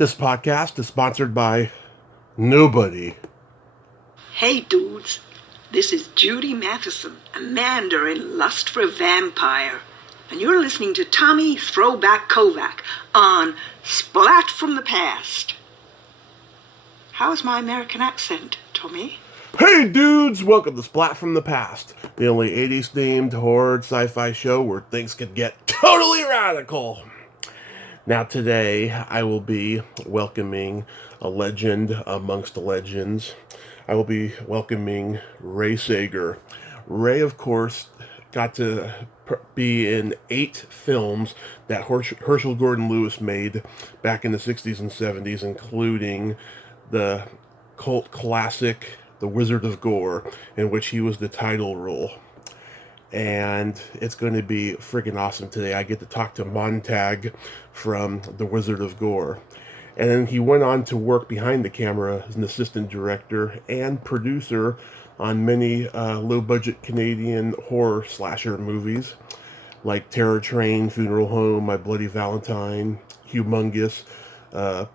This podcast is sponsored by nobody. Hey dudes, this is Judy Matheson, Amanda in Lust for a Vampire, and you're listening to Tommy Throwback Kovac on Splat from the Past. How's my American accent, Tommy? Hey dudes, welcome to Splat from the Past, the only 80s themed horror sci-fi show where things can get totally radical. Now today I will be welcoming a legend amongst the legends. I will be welcoming Ray Sager. Ray, of course, got to be in 8 films that Herschell Gordon Lewis made back in the 60s and 70s, including the cult classic The Wizard of Gore, in which he was the title role. And it's going to be freaking awesome today. I get to talk to Montag from The Wizard of Gore. And then he went on to work behind the camera as an assistant director and producer on many low-budget Canadian horror slasher movies like Terror Train, Funeral Home, My Bloody Valentine, Humongous,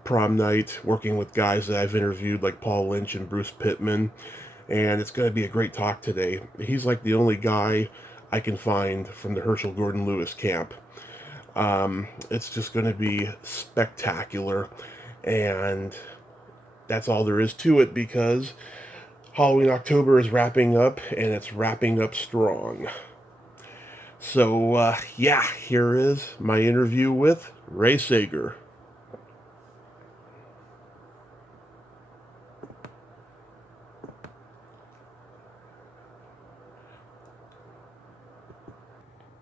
Prom Night, working with guys that I've interviewed like Paul Lynch and Bruce Pittman. And it's going to be a great talk today. He's like the only guy I can find from the Herschell Gordon Lewis camp. It's just going to be spectacular, and that's all there is to it, because Halloween October is wrapping up, and it's wrapping up strong. So, here is my interview with Ray Sager.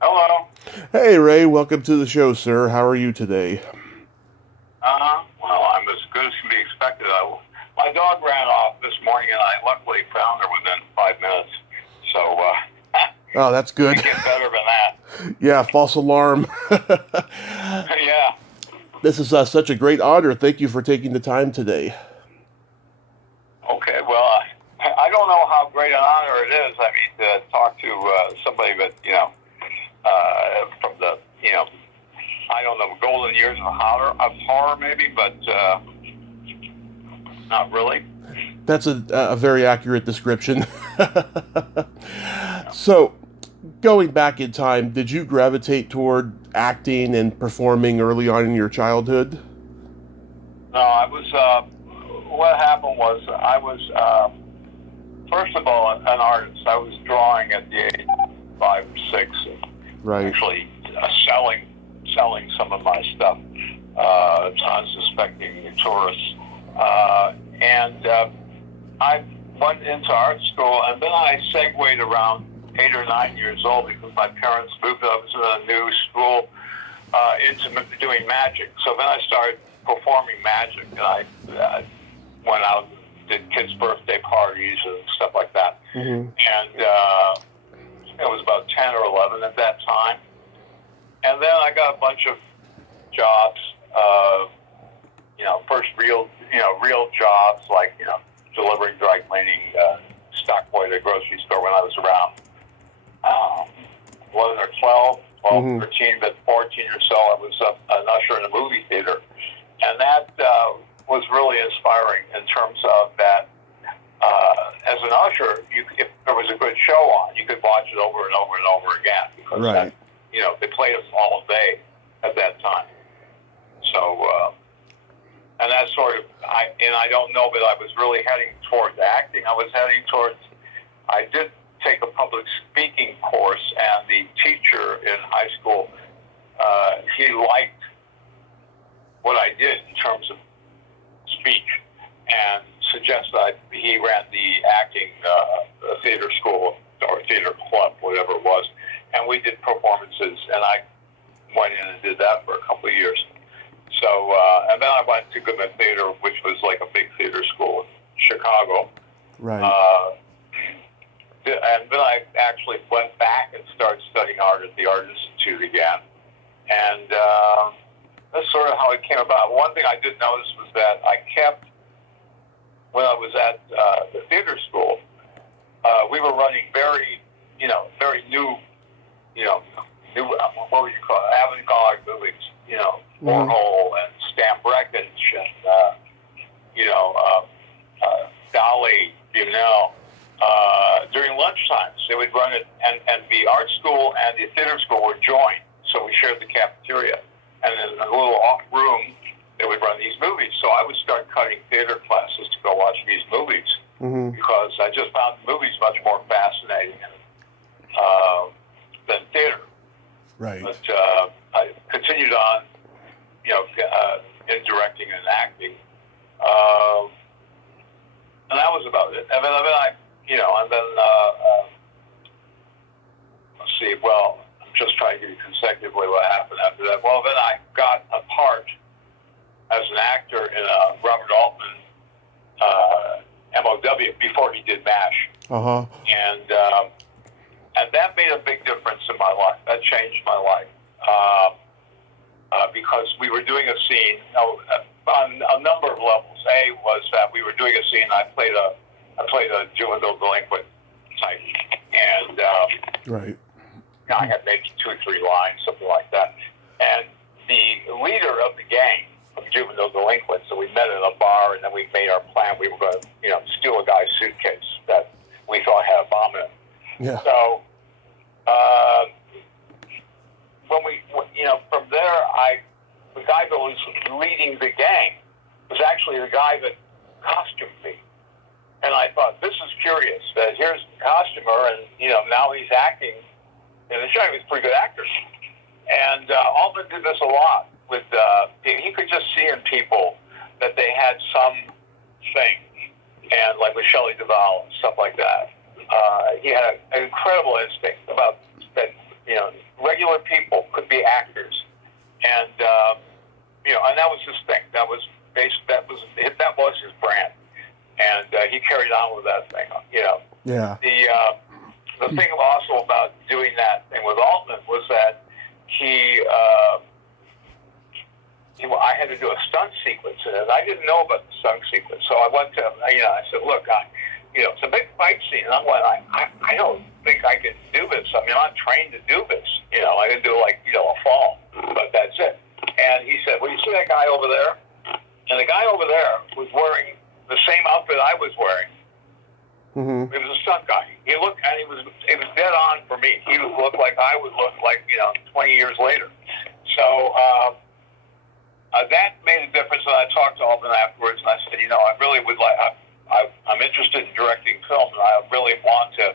Hello. Hey, Ray, welcome to the show, sir. How are you today? Well, I'm as good as can be expected. My dog ran off this morning, and I luckily found her within 5 minutes. So, Oh, that's good. it gets better than that. Yeah, false alarm. Yeah. This is such a great honor. Thank you for taking the time today. Okay, well, I don't know how great an honor it is, to talk to somebody that, from the, I don't know, golden years of horror maybe, but not really. That's a very accurate description. So, going back in time, did you gravitate toward acting and performing early on in your childhood? No, I was, what happened was I was, first of all, an artist. I was drawing at the age of 5 or 6, Right. actually selling some of my stuff to unsuspecting tourists. And I went into art school, and then I segued around 8 or 9 years old because my parents moved us in a new school into doing magic. So then I started performing magic, and I went out and did kids' birthday parties and stuff like that. Mm-hmm. And I was about 10 or 11 at that time. And then I got a bunch of jobs, first real jobs, like, delivering dry cleaning, stock boy at a grocery store when I was around 11 or 12, Mm-hmm. 13, but 14 or so, I was an usher in a movie theater. And that was really inspiring in terms of that. As an usher, if there was a good show on, you could watch it over and over and over again, because Right. they played us all day at that time. So, and that sort of, I don't know that I was really heading towards acting. I did take a public speaking course, and the teacher in high school, he liked what I did in terms of speech, and suggested he ran the acting theater school or theater club, whatever it was, and we did performances, and I went in and did that for a couple of years. So, and then I went to Goodman Theater, which was like a big theater school in Chicago. Right. And then I actually went back and started studying art at the Art Institute again. And that's sort of how it came about. One thing I did notice was that I kept, when I was at the theater school, we were running very new, what would you call it, avant-garde movies, Warhol and Stan Breck and shit. as an actor in a Robert Altman MOW before he did MASH. Uh-huh. And that made a big difference in my life. That changed my life. Because we were doing a scene on a number of levels. A was that we were doing a scene. I played a juvenile delinquent type, and Right. I had maybe 2 or 3 lines, something like that. And the leader of the gang of juvenile delinquents, so we met in a bar, and then we made our plan. We were going to, steal a guy's suitcase that we thought had a bomb in it. Yeah. So when we, from there, the guy that was leading the gang was actually the guy that costumed me. And I thought, this is curious, that here's the costumer, and, now he's acting in the show. He was a pretty good actor. And Altman did this a lot with, he could just see in people that they had some thing, and like with Shelley Duvall and stuff like that. He had an incredible instinct about that, regular people could be actors. And, and that was his thing. That was his brand. And he carried on with that thing, Yeah. The thing also about doing that thing with Altman was that I had to do a stunt sequence, and I didn't know about the stunt sequence. So I went to him, I said, look, it's a big fight scene. And I'm going, I don't think I can do this. I mean, I'm not trained to do this. I can do a fall, but that's it. And he said, well, you see that guy over there? And the guy over there was wearing the same outfit I was wearing. Mm-hmm. He was a stunt guy. He looked, and it was dead on for me. He would look like I would look like, 20 years later. So that made a difference. And I talked to Altman afterwards, and I said, I really would like, I'm interested in directing film, and I really want to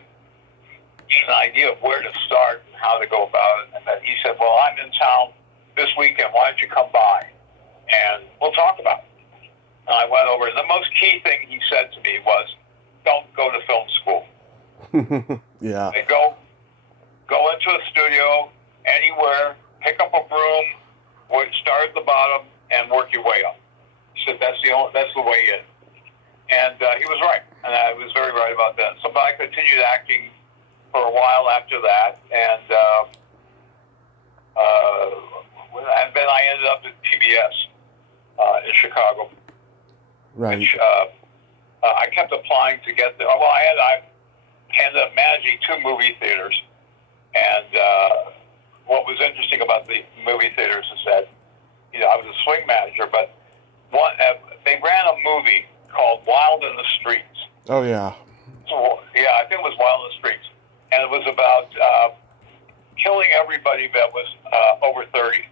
get an idea of where to start and how to go about it. And then he said, well, I'm in town this weekend. Why don't you come by, and we'll talk about it. And I went over, and the most key thing he said to me was, don't go to film school. Yeah. They go into a studio, anywhere, pick up a broom, start at the bottom, and work your way up. He said, that's the way in. And he was right, and I was very right about that. So, but I continued acting for a while after that, and then I ended up at PBS in Chicago. Right. Which I kept applying to get there. Well, I ended up managing 2 movie theaters, and what was interesting about the movie theaters is that, I was a swing manager, but they ran a movie called Wild in the Streets. Oh, yeah. So, I think it was Wild in the Streets. And it was about killing everybody that was over 30.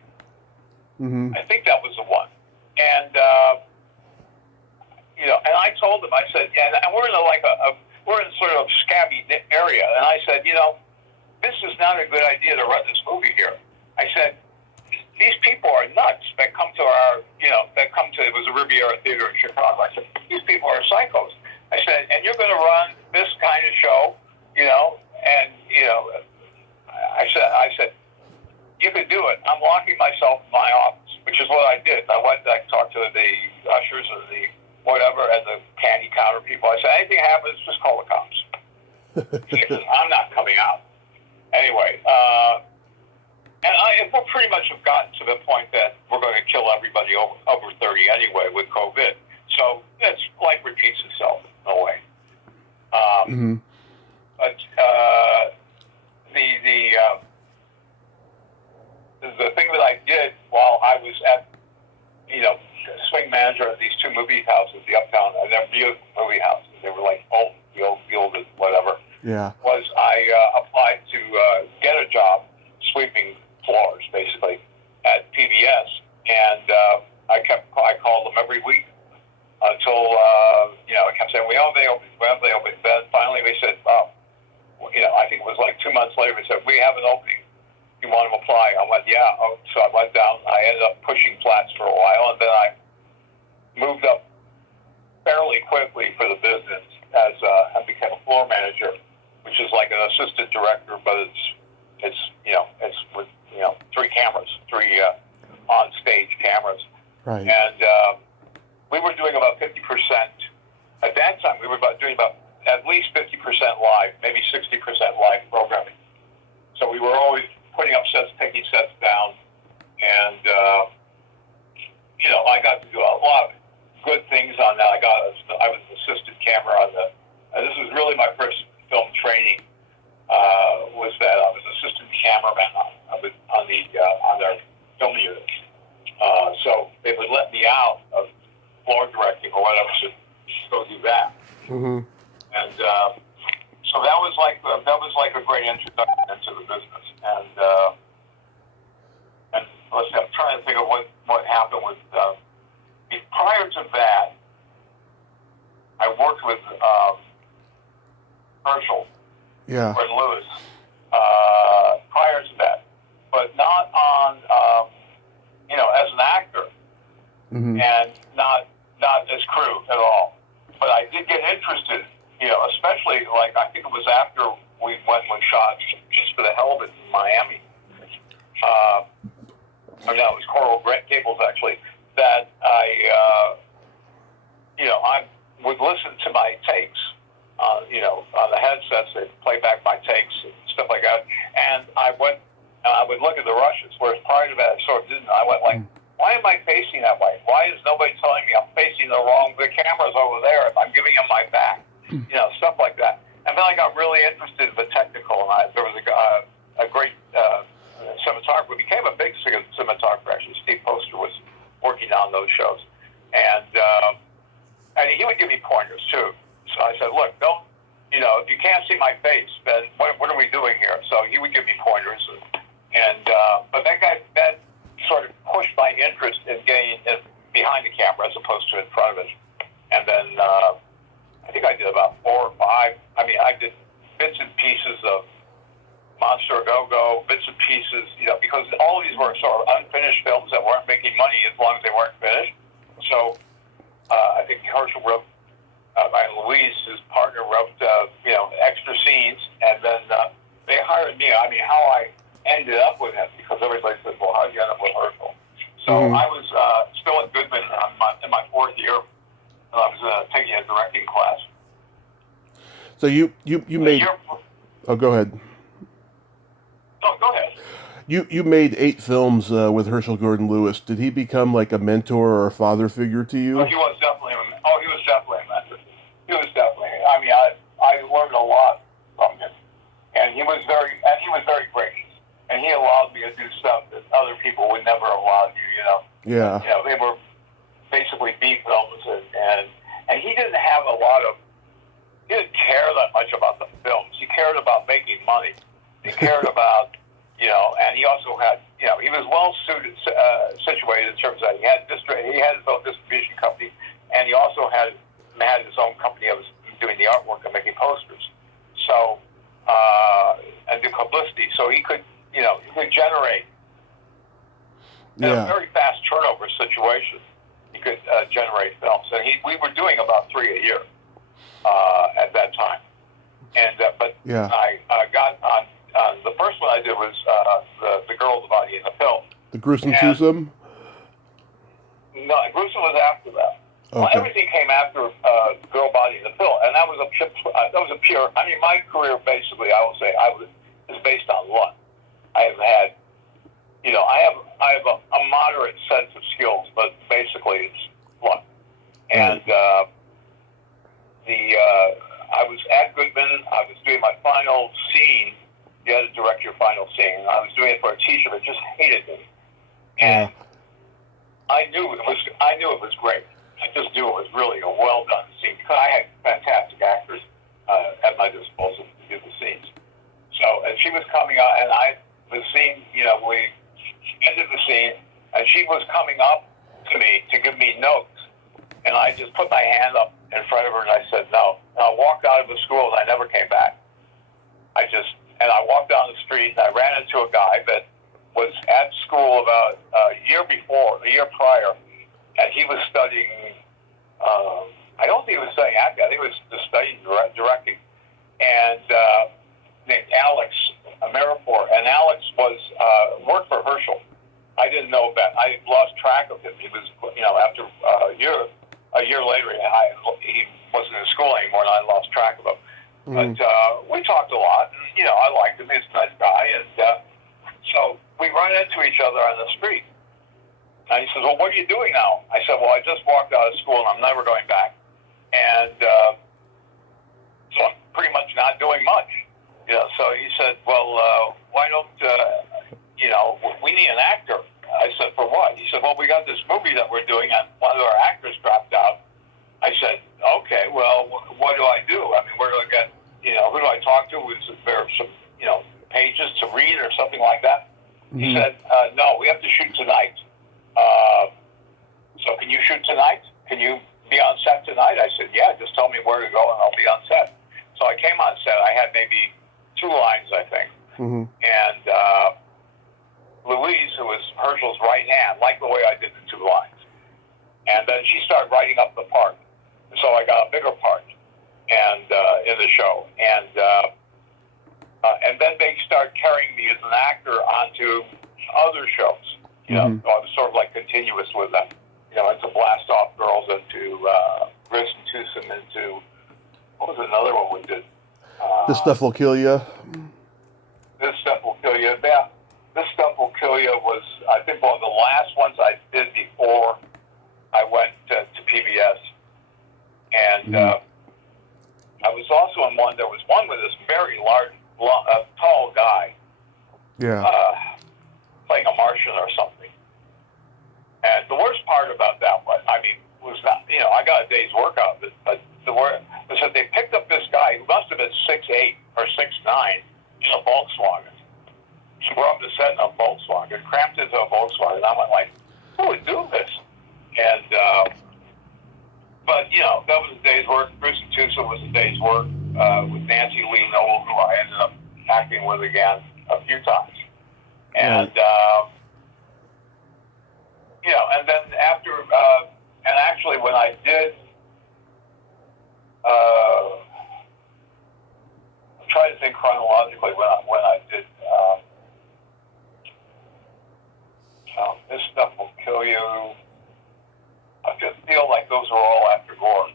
Mm-hmm. I think that was the one. And, and I told them, I said, yeah, and we're in we're in sort of scabby area. And I said, this is not a good idea to run this movie here. I said, these people are nuts that come to it was a Riviera Theater in Chicago. I said, these people are psychos. I said, and you're going to run this kind of show, I said, you could do it. I'm locking myself in my office, which is what I did. I talked to the ushers and the whatever, and the candy counter people. I said, anything happens, just call the cops. I'm not coming out. Anyway, and we're pretty much have gotten to the point that we're going to kill everybody over 30 anyway with COVID. So it's like repeats itself in a way. But the thing that I did while I was at, swing manager at these 2 movie houses, the Uptown, and they're beautiful movie houses. They were like gilded, whatever. Yeah. Was I applied to get a job sweeping floors, basically, at PBS, and I called them every week until I kept saying, we haven't opened. Then finally they said, I think it was like 2 months later, they said, we have an opening. You want to apply? I went, yeah. So I went down. I ended up pushing flats for a while, and then I moved up fairly quickly for the business as I became a floor manager, which is like an assistant director, but it's with 3 cameras, 3 on-stage cameras. Right. And we were doing about 50%. At that time, we were doing about at least 50% live, maybe 60% live programming. So we were always putting up sets, taking sets down, and I got to do a lot of good things on that. I was an assistant camera on this was really my first film training. Was that I was assistant cameraman on their film unit. So they would let me out of floor directing or whatever to go do that. Mm-hmm. And so that was like a great introduction into the business. And let's see, I'm trying to think of what happened with. Prior to that, I worked with Herschell Gordon Lewis. Prior to that, but not on as an actor, mm-hmm. and not as crew at all. But I did get interested, especially like I think it was after we went and shot Just for the Hell of It in Miami. It was Coral Gables actually. That I would listen to my takes, on the headsets. They'd play back my takes and stuff like that. And I would look at the Russians, whereas prior to that I sort of didn't. I went like, why am I facing that way? Why is nobody telling me I'm facing the camera's over there if I'm giving them my back? Stuff like that. And then I got really interested in the technical, and there was a great cinematographer who became a big cinematographer, actually. Steve Poster was working on those shows. And he would give me pointers, too. So I said, look, don't, if you can't see my face, then what are we doing here? So he would give me pointers. But that sort of pushed my interest in getting behind the camera as opposed to in front of it. And then I think I did about 4 or 5. I did bits and pieces of Monster Go-Go, bits and pieces, because all of these were sort of unfinished films that weren't making money as long as they weren't finished. So I think Herschell wrote, and Louise, his partner, wrote, extra scenes, and then they hired me. How I ended up with him, because everybody said, well, how did you end up with Herschell? So I was still at Goodman in my 4th year, and I was taking a directing class. So you made... Oh, go ahead. No, go ahead. You made 8 films with Herschell Gordon Lewis. Did he become like a mentor or a father figure to you? Oh, he was definitely a mentor. He was definitely. I learned a lot from him, and he was very gracious, and he allowed me to do stuff that other people would never allow you. Yeah. They were basically B films, and he didn't have a lot of. He didn't care that much about the films. He cared about making money. He cared about. And he also had, he was well situated in terms of he had his own distribution company, and he also had his own company that was doing the artwork and making posters. So, and do publicity. So he could generate in a very fast turnover situation. He could generate films, and we were doing about 3 a year at that time. And I got on. The first one I did was the girl, the body, and the film. The Gruesome Twosome? No, Gruesome was after that. Okay. Well, everything came after Girl, Body, and the Film, and that was a pure. My career basically, I will say, is based on luck. I have had, I have a moderate sense of skills, but basically it's luck. And I was at Goodman. I was doing my final scene. You had to direct your final scene. I was doing it for a teacher, but just hated it. And I knew it was great. I just knew it was really a well done scene because I had fantastic actors at my disposal to do the scenes. So, and she was coming out, and the scene, we ended the scene, and she was coming up to me to give me notes, and I just put my hand up in front of her and I said no. And I walked out of the school and I never came back. And I walked down the street and I ran into a guy that was at school about a year prior, and he was studying, I don't think he was studying acting, I think he was just studying directing, and named Alex Maripor, and Alex worked for Herschell, I didn't know that. I lost track of him. He was, after a year later, he wasn't in school anymore, and I lost track of him. But we talked a lot, and, I liked him. He's a nice guy, and so we run into each other on the street. And he says, well, what are you doing now? I said, well, I just walked out of school, and I'm never going back. And so I'm pretty much not doing much. So he said, well, why don't, we need an actor. I said, for what? He said, well, we got this movie that we're doing, and one of our actors dropped out. I said, okay, well, what do I do? I mean, where do I get, who do I talk to? Is there some, pages to read or something like that? Mm-hmm. He said, no, we have to shoot tonight. So can you shoot tonight? Can you be on set tonight? I said, yeah, just tell me where to go and I'll be on set. So I came on set. I had maybe 2 lines, I think. Mm-hmm. And Louise, who was Herschel's right hand, liked the way I did the 2 lines. And then she started writing up the part. So I got a bigger part and in the show. And then they started carrying me as an actor onto other shows. I was sort of like continuous with them. Into Blast Off Girls, into Gris and Twosome, into, what was another one we did? This Stuff Will Kill You. This Stuff Will Kill You. Yeah, This Stuff Will Kill You was, I think, one of the last ones I did before I went to PBS. And I was also in one, there was one with this very large, tall guy. Yeah. Playing a Martian or something. And the worst part about that was not, I got a day's work out of it, but the worst was that they picked up this guy who must have been 6'8" or 6'9" in a Volkswagen. So we're up to set in a Volkswagen, cramped into a Volkswagen. I went like, who would do this? And, but, that was a day's work. Gris and Twosome was a day's work with Nancy Lee Noel, who I ended up acting with again a few times. And, and then after, and actually when I did, I'm trying to think chronologically when I did, This Stuff Will Kill You. I just feel like those were all after Gore.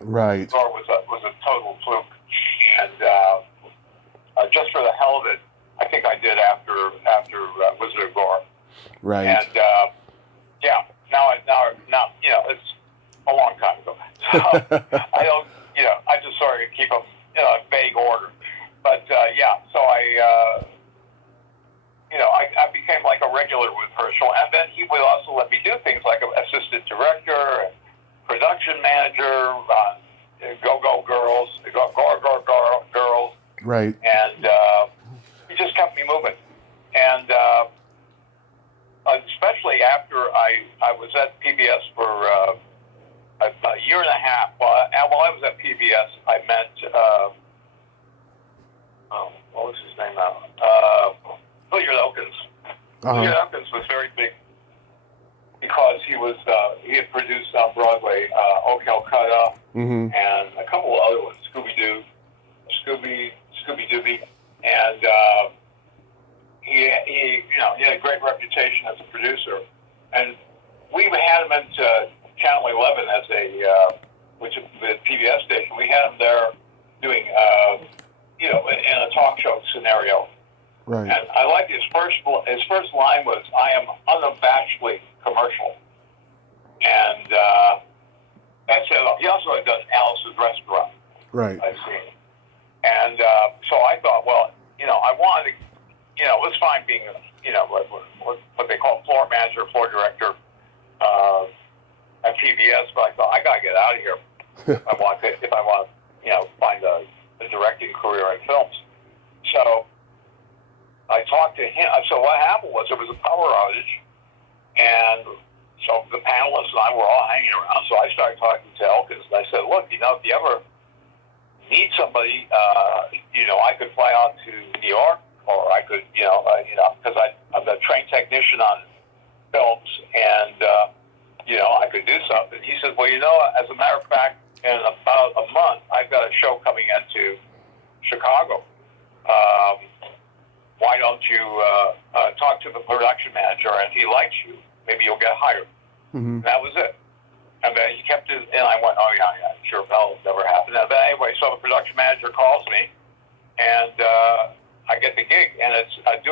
Right. Gore was a total fluke. And just for the hell of it, I think I did after Wizard of Gore. Right. And now it's a long time ago. So I don't, I just sort of keep them in a vague order. But so I became like a regular with Herschel, and then he would also let me do things like assistant director, and production manager on Go-Go Girls, Go Girls. Right. And he just kept me moving. And especially after I was at PBS for a year and a half. While I was at PBS, I met, what was his name now? Hilliard Elkins. Hilliard Elkins was very big because he had produced on Broadway O Calcutta and a couple of other ones, Scooby-Dooby, and he had a great reputation as a producer, and we had him into Channel 11 as which is the PBS station. We had him there doing, in a talk show scenario. Right. And I like his first line was, "I am unabashedly commercial," and that's it. He also had done Alice's Restaurant. Right. I've seen. And so I thought, well, I wanted to, it was fine being, what they call floor manager, floor director at PBS, but I thought, I got to get out of here if I want to, find a directing career in films. So I talked to him. So what happened was there was a power outage, and so the panelists and I were all hanging around. So I started talking to Elkins, and I said, look, if you ever need somebody, I could fly out to New York, or I could, because I'm a trained technician on films, and, I could do something. He said, well, as a matter of fact, in about a month, I've got a show coming into Chicago. Why don't you talk to the production manager? And he liked likes you. Maybe you'll get hired. Mm-hmm. And that was it. And then he kept it, and I went, oh, yeah, sure, that'll never happen. But anyway, so the production manager calls me, and I get the gig, and it's we're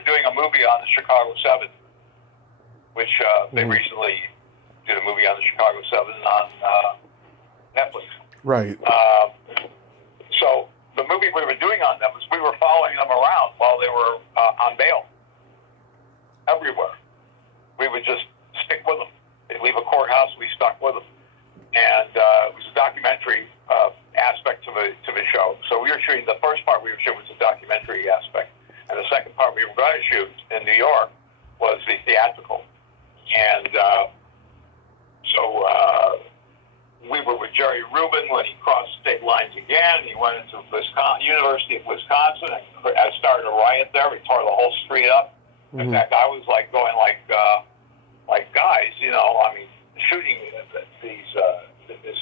doing a movie on the Chicago 7, which they recently did a movie on the Chicago 7 on Netflix. Right. So the movie we were doing on them was we were following them around while they were on bail everywhere. We would just stick with them. They'd leave a courthouse, we stuck with them. And it was a documentary aspect to the show. So we were shooting, the first part we were shooting was a documentary aspect. And the second part we were going to shoot in New York was the theatrical. And so we were with Jerry Rubin when he crossed state lines again. He went into University of Wisconsin and started a riot there. He tore the whole street up. Mm-hmm. In fact, I was like going like guys, you know, I mean, shooting this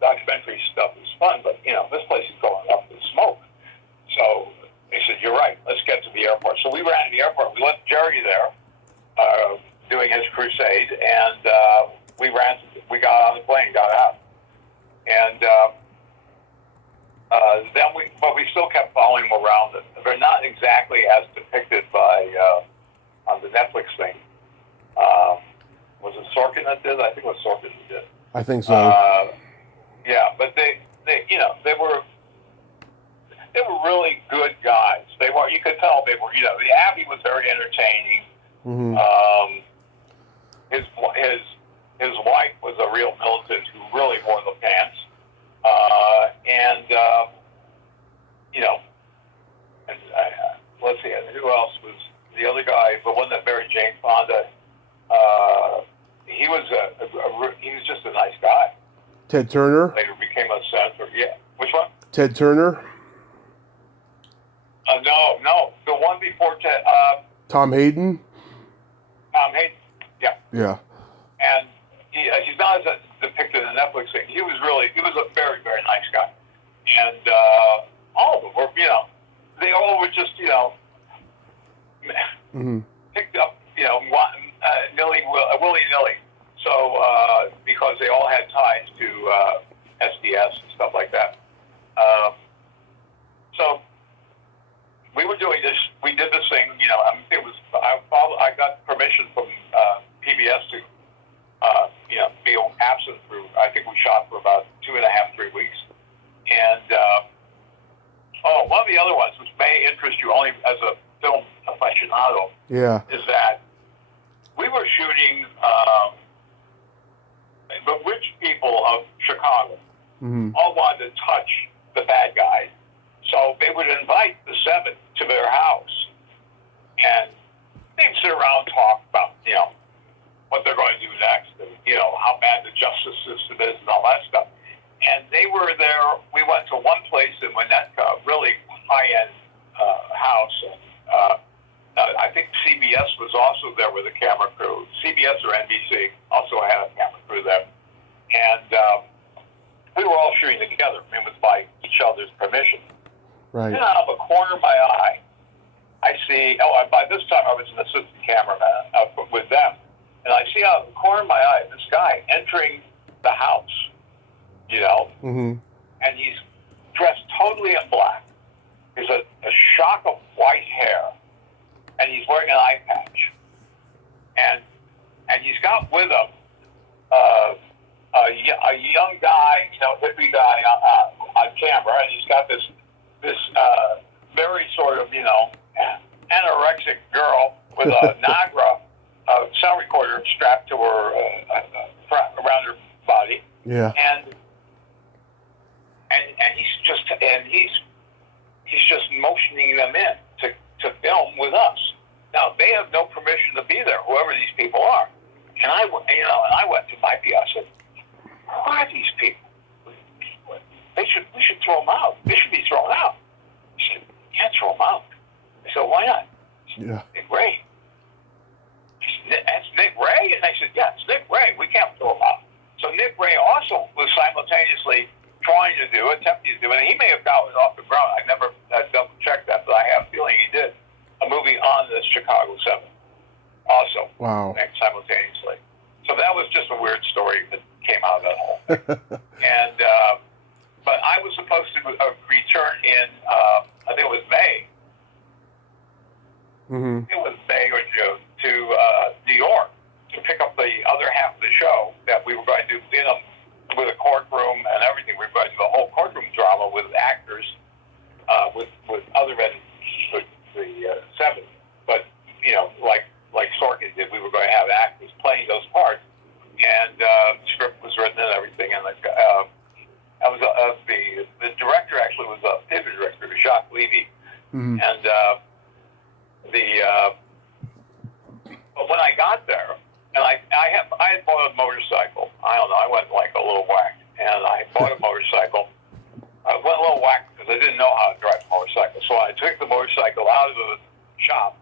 documentary stuff is fun, but, you know, this place is going up in smoke. So they said, you're right, let's get to the airport. So we ran to the airport. We left Jerry there doing his crusade, and we got on the plane, got out. And but we still kept following them around. They're not exactly as depicted by on the Netflix thing. Was it Sorkin that did? I think it was Sorkin that did. I think so. Yeah, but they you know, they were really good guys. They were, you could tell they were, you know, the Abbey was very entertaining. Mm-hmm. His wife was a real militant who really wore the pants. You know, and let's see, who else was the other guy? The one that married Jane Fonda. He was just a nice guy. Ted Turner? Later became a senator. Yeah. Which one? Ted Turner? No. The one before Ted. Tom Hayden? Tom Hayden. Yeah. Yeah. And he's not as depicted in the Netflix thing. He was a very, very nice guy. And all of them were, you know, they all were just, you know, picked up, you know, willy-nilly. So, because they all had ties to SDS and stuff like that. So, we were doing this, we did this thing, you know, I got permission from PBS to, you know, be absent through, I think we shot for about 2.5, 3 weeks. And, one of the other ones, which may interest you only as a film aficionado, is that we were shooting the rich people of Chicago all wanted to touch the bad guys. So they would invite the Seven to their house, and they'd sit around and talk about, you know, what they're going to do next, and, you know, how bad the justice system is and all that stuff. And they were there. We went to one place in Winnetka, really high-end house, and I think CBS was also there with a camera crew. CBS or NBC also had a camera crew there. And we were all shooting together. I mean, it was by each other's permission. Right. And out of the corner of my eye, I see, by this time I was an assistant cameraman with them. And I see out of the corner of my eye this guy entering the house, you know, and he's dressed totally in black. There's a shock of white hair, and he's wearing an eye patch. And he's got with him a young guy, you know, hippie guy on camera, and he's got this very sort of, you know, anorexic girl with a Nagra sound recorder strapped to her around her body. Yeah. And he's just motioning them in to film with us. Now they have no permission to be there, whoever these people are. And I went to my PI. I said, "Who are these people? We should throw them out. They should be thrown out." He said, "You can't throw them out." I said, "Why not?" Said, yeah. Nick Ray. I said, "That's Nick Ray?" And I said, "Yeah, it's Nick Ray. We can't throw him out." So Nick Ray also was simultaneously attempting to do it, and he may have gotten it off the ground. I never double-checked that, but I have a feeling he did. A movie on the Chicago 7. Also. Wow. Next And but I was supposed to return in I think it was May. Mm-hmm. It was May or June to New York to pick up the other half of the show that we were going to do with a courtroom and everything. We were going to do a whole courtroom drama with actors, with other than the seven, but like Sorkin did, we were going to have actors playing those parts, and the script was written and everything, and I was the director actually was a theater director, Jacques Levy, mm-hmm. and but when I got there, and I had bought a motorcycle. I don't know, I went like a little whack, and I bought a motorcycle. I went a little whack because I didn't know how to drive a motorcycle. So I took the motorcycle out of the shop,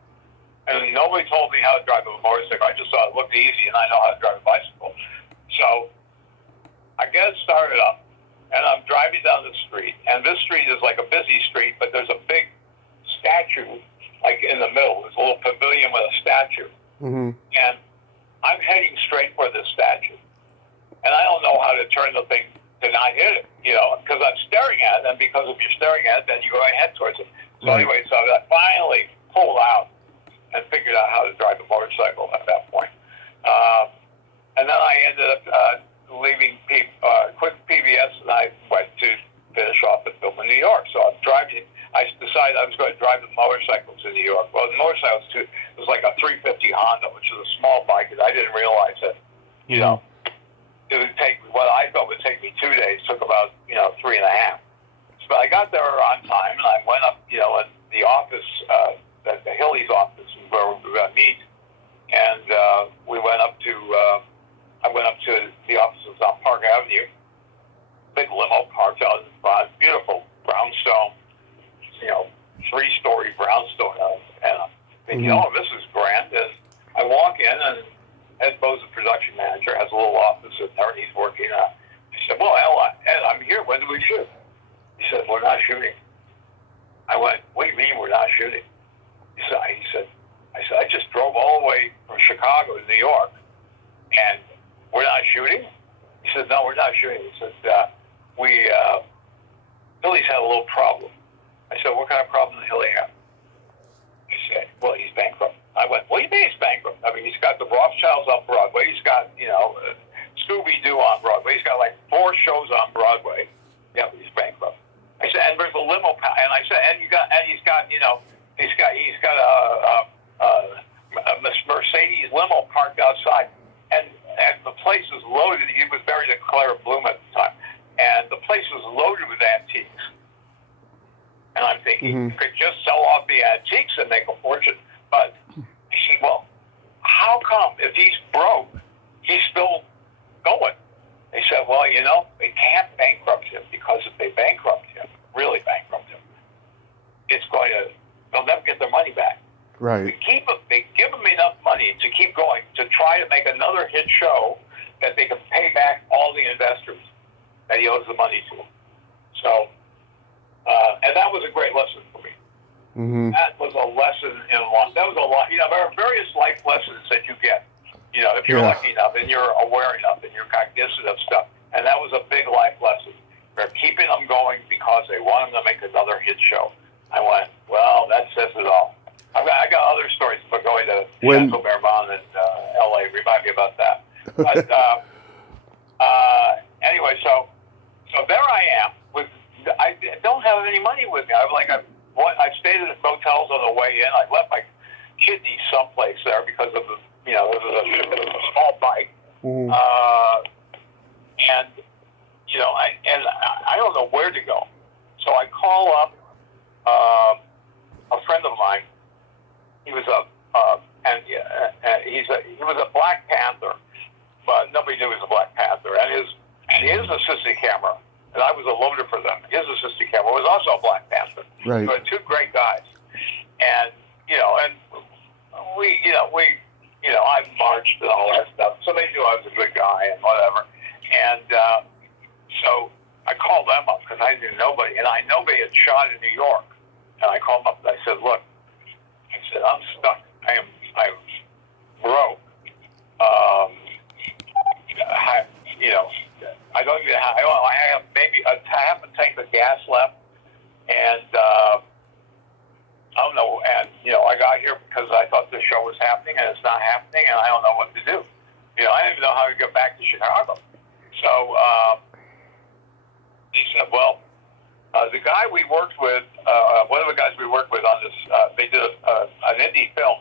and nobody told me how to drive a motorcycle. I just thought it looked easy, and I know how to drive a bicycle. So I get it started up, and I'm driving down the street, and this street is like a busy street, but there's a big statue like in the middle. There's a little pavilion with a statue, mm-hmm. and I'm heading straight for this statue, and I don't know how to turn the thing to not hit it, because I'm staring at it, and because if you're staring at it, then you go ahead towards it. So anyway, so I finally pulled out and figured out how to drive a motorcycle at that point. And then I ended up leaving, quit PBS, and I went to finish off the film in New York. So I'm driving. I decided I was going to drive the motorcycle to New York. Well, the motorcycle was like a 350 Honda, which is a small bike, and I didn't realize that, it would take what I thought would take me 2 days, took about 3.5. So I got there on time, and I went up, in the office, the Hilly's office, where we were going to meet, and we went up to. I went up to the offices on Park Avenue. Big limo parked out in front, beautiful brownstone, 3-story brownstone, and I'm thinking, this is grand. And I walk in, and Ed Bowes, the production manager, has a little office in there, and he's working. I said, well, Ed, I'm here. When do we shoot? He said, we're not shooting. I went, what do you mean we're not shooting? He said, I just drove all the way from Chicago to New York, and we're not shooting? He said, no, we're not shooting. He said, Hilly's had a little problem. I said, what kind of problem did Hilly have? He said, well, he's bankrupt. I went, what do you mean he's bankrupt? I mean, he's got the Rothschilds on Broadway. He's got, Scooby-Doo on Broadway. He's got like 4 shows on Broadway. Yeah, but he's bankrupt. I said, and there's a limo, and I said, he's got a Mercedes limo parked outside, and the place is loaded. He was married to Clara Bloom at the time, and the place was loaded with antiques. And I'm thinking, you could just sell off the antiques and make a fortune. But he said, well, how come if he's broke, he's still going? They said, well, they can't bankrupt him, because if they bankrupt him, really bankrupt him, they'll never get their money back. Right. They give him enough money to keep going, to try to make another hit show that they can pay back all the investors that he owes the money to. So, and that was a great lesson for me. Mm-hmm. That was a lesson in life. That was a lot. There are various life lessons that you get. If you're lucky enough and you're aware enough and you're cognizant of stuff. And that was a big life lesson. They're keeping them going because they want them to make another hit show. I went, well, that says it all. I got other stories about going to Chateau Marmont in L.A. Remind me about that. But anyway, so there I am. I don't have any money with me. I stayed at motels on the way in. I left my kidney someplace there because of the, it was a small bike. Mm. And I don't know where to go. So I call up a friend of mine. He was he was a Black Panther, but nobody knew he was a Black Panther. And his assistant camera, and I was a loader for them. His assistant camera was also a Black Panther. Right. But 2 great guys. And I marched and all that stuff. So they knew I was a good guy and whatever. And so I called them up because I knew nobody, and nobody had shot in New York. And I called them up and I said, look, I'm stuck. I'm broke. I don't gas left, and I don't know. And I got here because I thought the show was happening, and it's not happening, and I don't know what to do. I didn't even know how to get back to Chicago. So he said, well, the guy we worked with, one of the guys we worked with on this, they did an indie film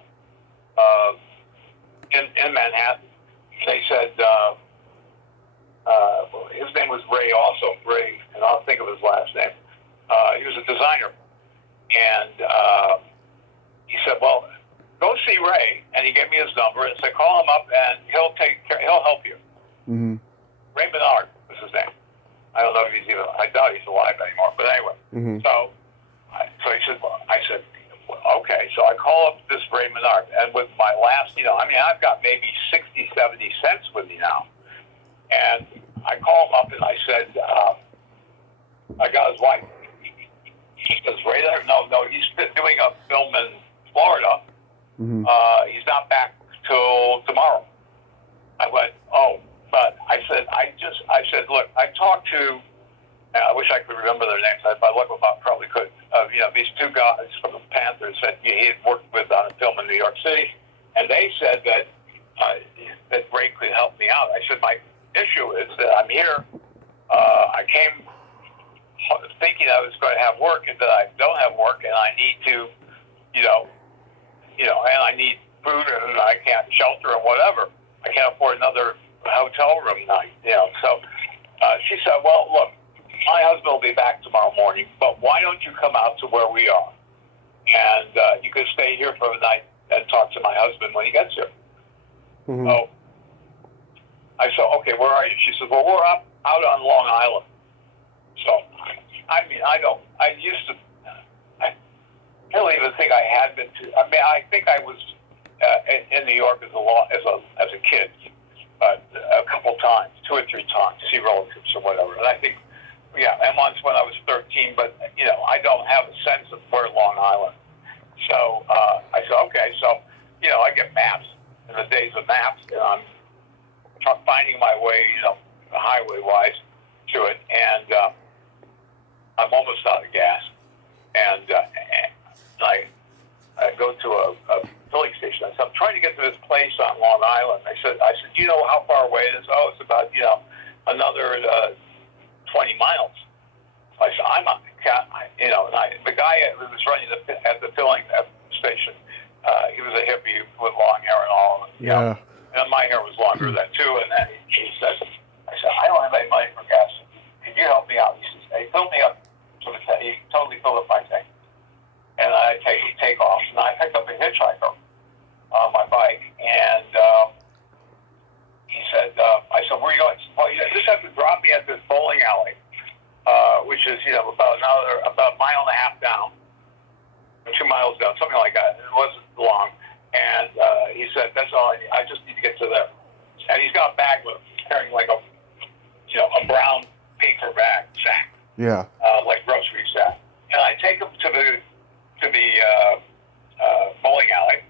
in Manhattan. They said, his name was Ray also, Ray, and I'll think of his last name. He was a designer. And he said, well, go see Ray. And he gave me his number and said, call him up and he'll help you. Mm-hmm. Ray Menard was his name. I don't know if he's even, I doubt he's alive anymore, but anyway. Mm-hmm. So he said, well, I said, okay. So I call up this Ray Menard, and with my last, I've got maybe 60, 70 cents with me now. And I call him up and I said, I got his wife. He says, Ray there? No, he's doing a film in Florida. Mm-hmm. He's not back till tomorrow. I went, oh. But I said, look, I talked to, I wish I could remember their names. If I look them up, probably could. These two guys from the Panthers said he had worked with on a film in New York City, and they said that Ray could help me out. I said, my issue is that I'm here. I came thinking I was going to have work, and that I don't have work, and I need to, and I need food, and I can't shelter and whatever. I can't afford another hotel room night, So she said, well, look, my husband will be back tomorrow morning, but why don't you come out to where we are? And you could stay here for the night and talk to my husband when he gets here. Mm-hmm. So I said, okay, where are you? She said, well, we're out on Long Island. So, I don't even think I had been to, I think I was in New York as a kid. A couple times, 2 or 3 times, to see relatives or whatever. And I think, and once when I was 13, but, I don't have a sense of where Long Island. So I said, okay, so, I get maps in the days of maps, and I'm finding my way, highway-wise to it, and I'm almost out of gas. And I go to a filling station. I said, I'm trying to get to this place on Long Island. I said, do you know how far away it is? Oh, it's about, another 20 miles. So I said, the guy who was running at the filling station, he was a hippie with long hair and all. Yeah. And my hair was longer then too. And then he says, I said, I don't have any money for gas. Can you help me out? He says, he filled me up. He totally filled up my tank. And I take off, and I picked up a hitchhiker on my bike, and he said, I said, where are you going? He said, well, you just have to drop me at this bowling alley, which is, about a mile and a half down, or 2 miles down, something like that. It wasn't long. And he said, that's all I need. I just need to get to there. And he's got a bag with him, carrying like a brown paper bag sack. Yeah. Like grocery sack. And I take him to the bowling alley,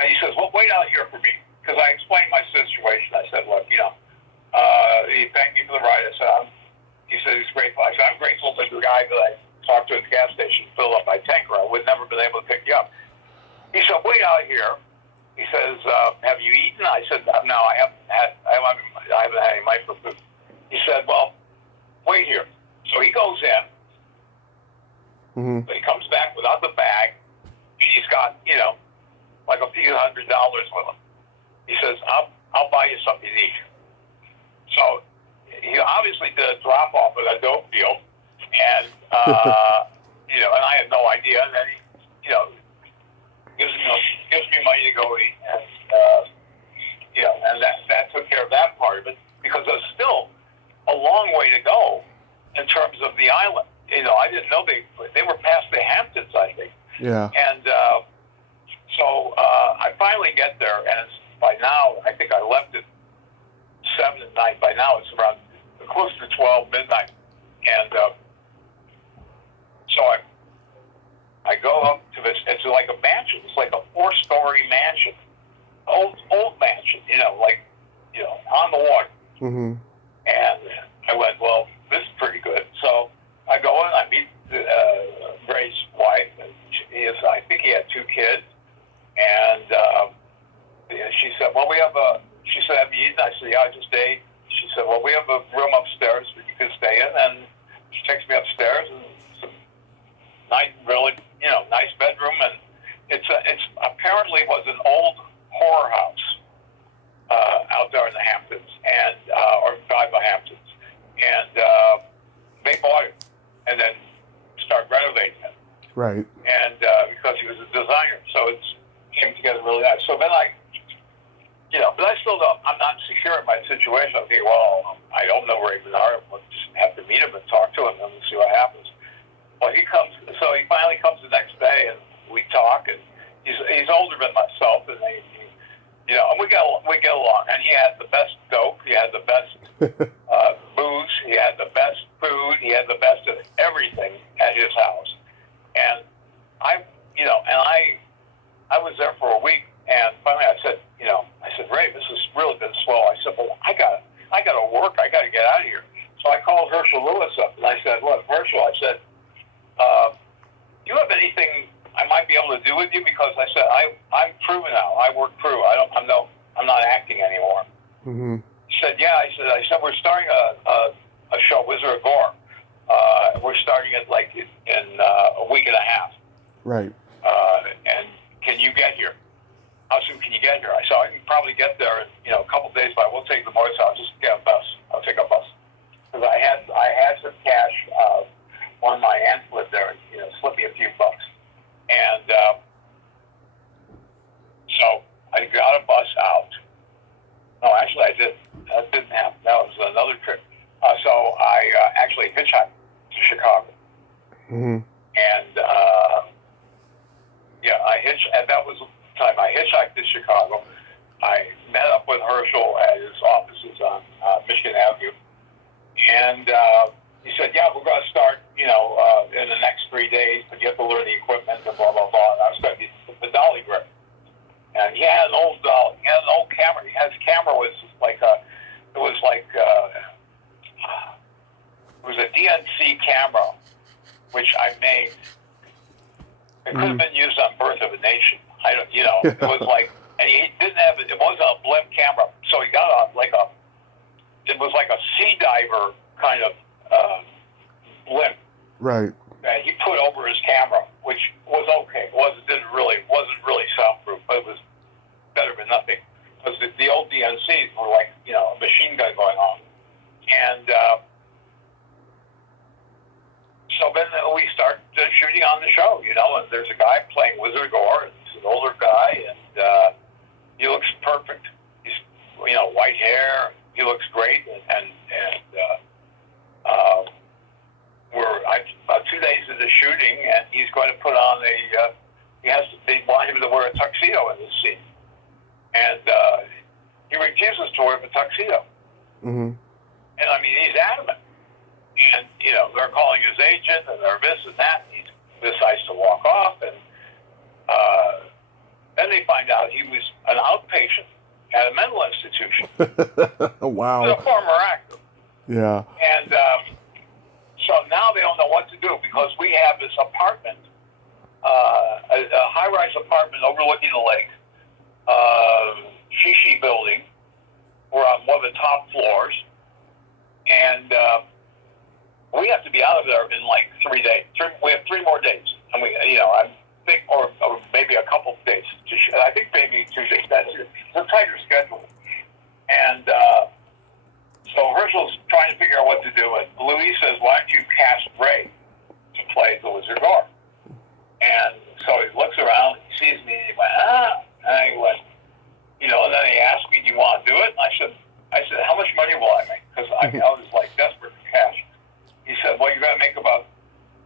and he says, well, wait out here for me, because I explained my situation. I said, look, he thanked me for the ride. I said, he said he's grateful. I said, I'm grateful to the guy that I talked to at the gas station, filled up my tanker. I would never been able to pick you up. He said, wait out here. He says, have you eaten? I said, no, I haven't had any money for food. He said, well, wait here. So he goes in. Mm-hmm. But he comes back without the bag, and he's got, like a few $100s with him. He says, I'll buy you something to eat. So he obviously did a drop-off at a dope deal, and, and I had no idea. And then he, gives me money to go eat, and, and that took care of that part of it, because there's still a long way to go in terms of the island. I didn't know they were past the Hamptons, I think. Yeah. And so I finally get there, and by now, I think I left at 7 at night. By now, it's around close to 12 midnight. And so I go up to this. It's like a mansion. It's like a 4-story mansion, old mansion. On the water. Mm-hmm. And I went, well, this is pretty good. So I go in, Right. And because he was a designer, so it came together really nice. So then but I still don't. I'm not secure in my situation. I'm thinking, well, I don't know where he are. We'll just have to meet him and talk to him, and we'll see what happens. Well, he comes. So he finally comes the next day, and we talk. And he's older than myself, and and we get along. And he had the best dope. He had the best booze. He had the best food. He had the best of everything at his house. And I was there for a week, and finally I said, Ray, this has really been slow. I said, well, I gotta work. I gotta get out of here. So I called Herschell Lewis up, and I said, look, Herschell, I said, do you have anything I might be able to do with you? Because I said, I'm crew now. I work crew. I'm not acting anymore. Mm-hmm. He said, yeah. I said, we're starting a show, Wizard of Gore. We're starting it like in a week and a half. Right. And can you get here? How soon can you get here? I said, I can probably get there in a couple of days, but we'll take the motorcycle. I'll just get a bus. I'll take a bus. Because I had some cash. One of my aunts lived there, and slipped me a few bucks. And so I got a bus out. No, actually I didn't. That didn't happen. That was another trip. So I actually hitchhiked to Chicago. Mm-hmm. And that was the time I hitchhiked to Chicago. I met up with Herschell at his offices on Michigan Avenue. And he said, yeah, we're going to start, in the next 3 days, but you have to learn the equipment and blah, blah, blah. And I was going to be the dolly grip. And he had an old dolly. He had an old camera. His camera was like it was a DNC camera, which I made. It could have been used on Birth of a Nation. It was like, and he didn't have it. It wasn't a blimp camera, so he got it was like a sea diver kind of blimp. Right. And he put over his camera, which was okay. It wasn't really soundproof, but it was better than nothing. Because the old DNCs were like a machine gun going on, and so then we start shooting on the show, and there's a guy playing Wizard of Gore, and he's an older guy, and he looks perfect. He's white hair. He looks great, and we're about 2 days into the shooting, and he's going to put on they want him to wear a tuxedo in this scene, and he refuses to wear a tuxedo. Mm-hmm. And I mean, he's adamant, and they're calling his agent, and they're this and that. And he decides to walk off, and then they find out he was an outpatient at a mental institution. Wow. He's a former actor. Yeah. And so now they don't know what to do because we have this apartment, a high-rise apartment overlooking the lake, Shishi building. We're on one of the top floors, and we have to be out of there in like 3 days. We have 3 more days, and I think, or maybe a couple of days. I think maybe 2 days. It's a tighter schedule, and so Herschel's trying to figure out what to do, and Louis says, "Why don't you cast Ray to play the Wizard of Gore?" And so he looks around, he sees me, and he went, and he went, and then he asked me, "Do you want to do it?" And I said, "How much money will I make?" Because I was like desperate for cash. He said, "Well, you're going to make about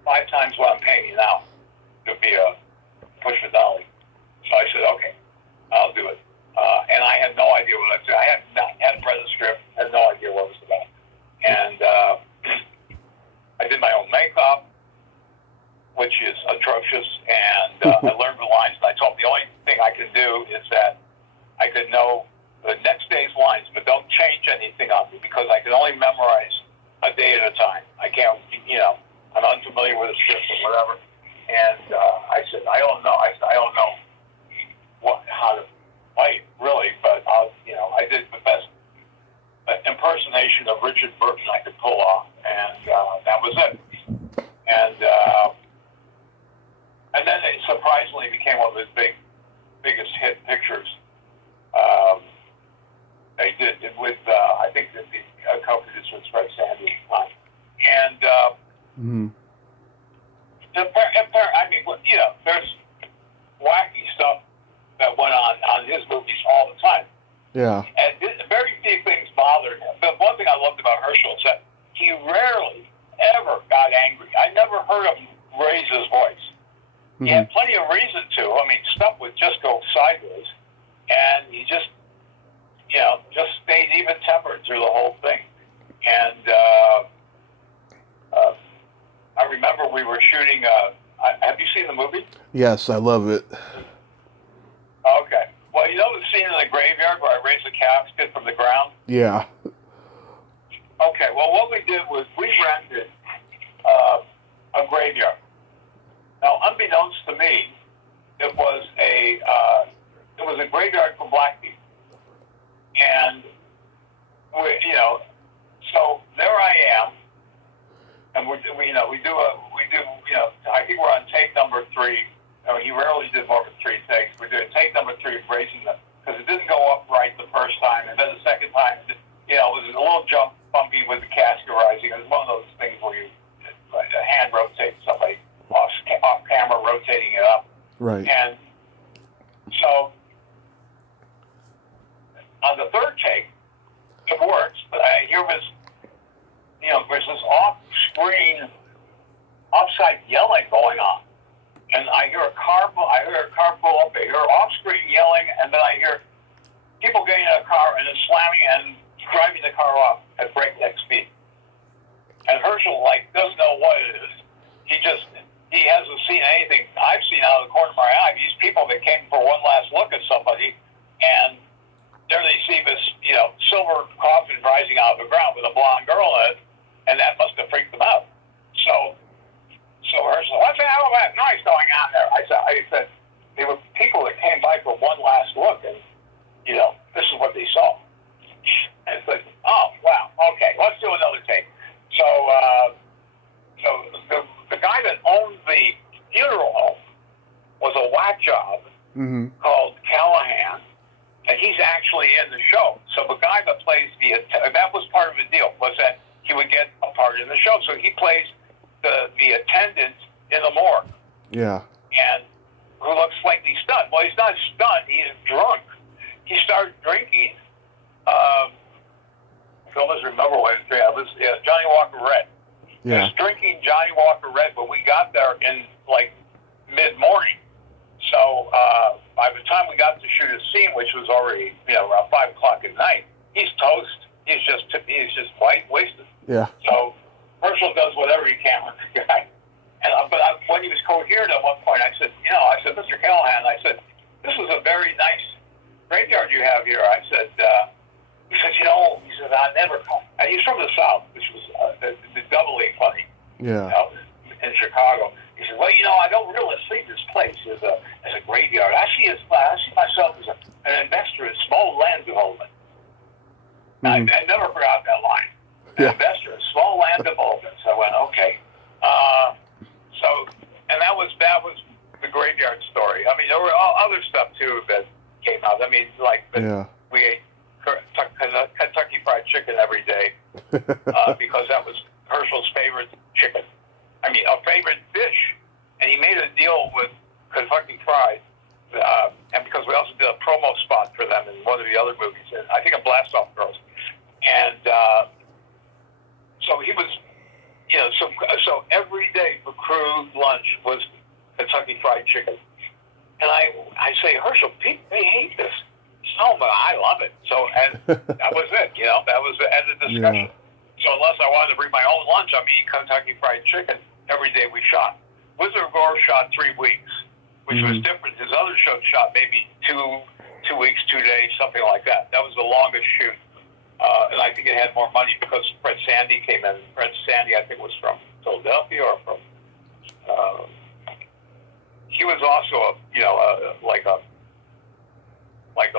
5 times what I'm paying you now to be a push a dolly." So I said, "Okay, I'll do it." And I had no idea what I was doing. I hadn't read the script, had no idea what it was about. And I did my own makeup, which is atrocious, and I learned the lines. And I told him the only thing I can do is that I could know the next day's lines, but don't change anything on me because I can only memorize a day at a time. I can't, I'm unfamiliar with the script or whatever. And I said, I don't know. I don't know how to fight, really, but I did the best impersonation of Richard Burton I could pull off, and that was it. And then it surprisingly became one of his biggest hit pictures. They did it with, I think that the co-producer was Fred Sandy at the time. And I mean, Yeah. And very few things bothered him. But one thing I loved about Herschell is that he rarely ever got angry. I never heard him raise his voice. He had plenty of reason to. I mean, stuff would just go sideways, and he just, just stayed even-tempered through the whole thing. And I remember we were shooting. Have you seen the movie? Yes, I love it. Okay. Well, you know the scene in the graveyard where I raised the casket from the ground? Yeah. Okay. Well, what we did was we rented a graveyard. Now, unbeknownst to me, it was a graveyard for black people, and so there I am, and we do. I think we're on take number 3. I mean, he rarely did more than 3 takes. We did take number 3 of raising them because it didn't go up right the first time, and then the second time, it was a little bumpy with the casket rising. It was one of those things where you hand rotate somebody off camera, rotating it up. Right. And so on the third take, it works, but I hear this, there's this off-screen, offside yelling going on. And I hear a car pull up, I hear off-screen yelling, and then I hear people getting in a car and then slamming and driving the car off at breakneck speed. And Herschell, doesn't know what it is. He hasn't seen anything I've seen out of the corner of my eye. These people that came for one last look at somebody, and there they see this, silver coffin rising out of the ground with a blonde girl in it, and that must have freaked them out. So Herschel, what's the hell of that noise going on there? I said, there were people that came by for one last look, and, this is what they saw. And it's like, oh, wow, okay, let's do another take. So the guy that owned the funeral home was a whack job called Callahan, and he's actually in the show. So the guy that plays that was part of the deal, was that he would get a part in the show. So he plays the attendant in the morgue. Yeah. And who looks slightly stunned. Well, he's not stunned, he's drunk. He started drinking. I always remember what it was. Johnny Walker Red. Yeah. He was drinking Johnny Walker Red, but we got there in mid-morning. So by the time we got to shoot a scene, which was already around 5 o'clock at night, he's toast. He's just white wasted. Yeah. So Herschell does whatever he can with the guy. When he was coherent at one point, I said, Mr. Callahan, I said, this is a very nice graveyard you have here. I said, he said, I never come. And he's from the South, which was doubly funny. Yeah. In Chicago. He said, well, I don't really see this place as a graveyard. I see myself as an investor in small land development. I never forgot that line. An investor in small land development. So I went, okay. And that was the graveyard story. I mean, there were other stuff too that came out. I mean, we ate Kentucky Fried Chicken every day because that was Herschel's favorite chicken. I mean, a favorite dish. And he made a deal with Kentucky Fried, and because we also did a promo spot for them in one of the other movies, I think a Blast Off Girls. And so he was, so every day for crew lunch was Kentucky Fried Chicken. And I say, Herschel, people, they hate this. No, but I love it. So, and that was it, that was the end of the discussion. Yeah. So unless I wanted to bring my own lunch, I'm eating Kentucky Fried Chicken every day we shot. Wizard of Gore shot 3 weeks, which was different. His other show shot maybe 2 weeks, 2 days, something like that. That was the longest shoot. And I think it had more money because Fred Sandy came in. Fred Sandy, I think, was from Philadelphia or from... he was also a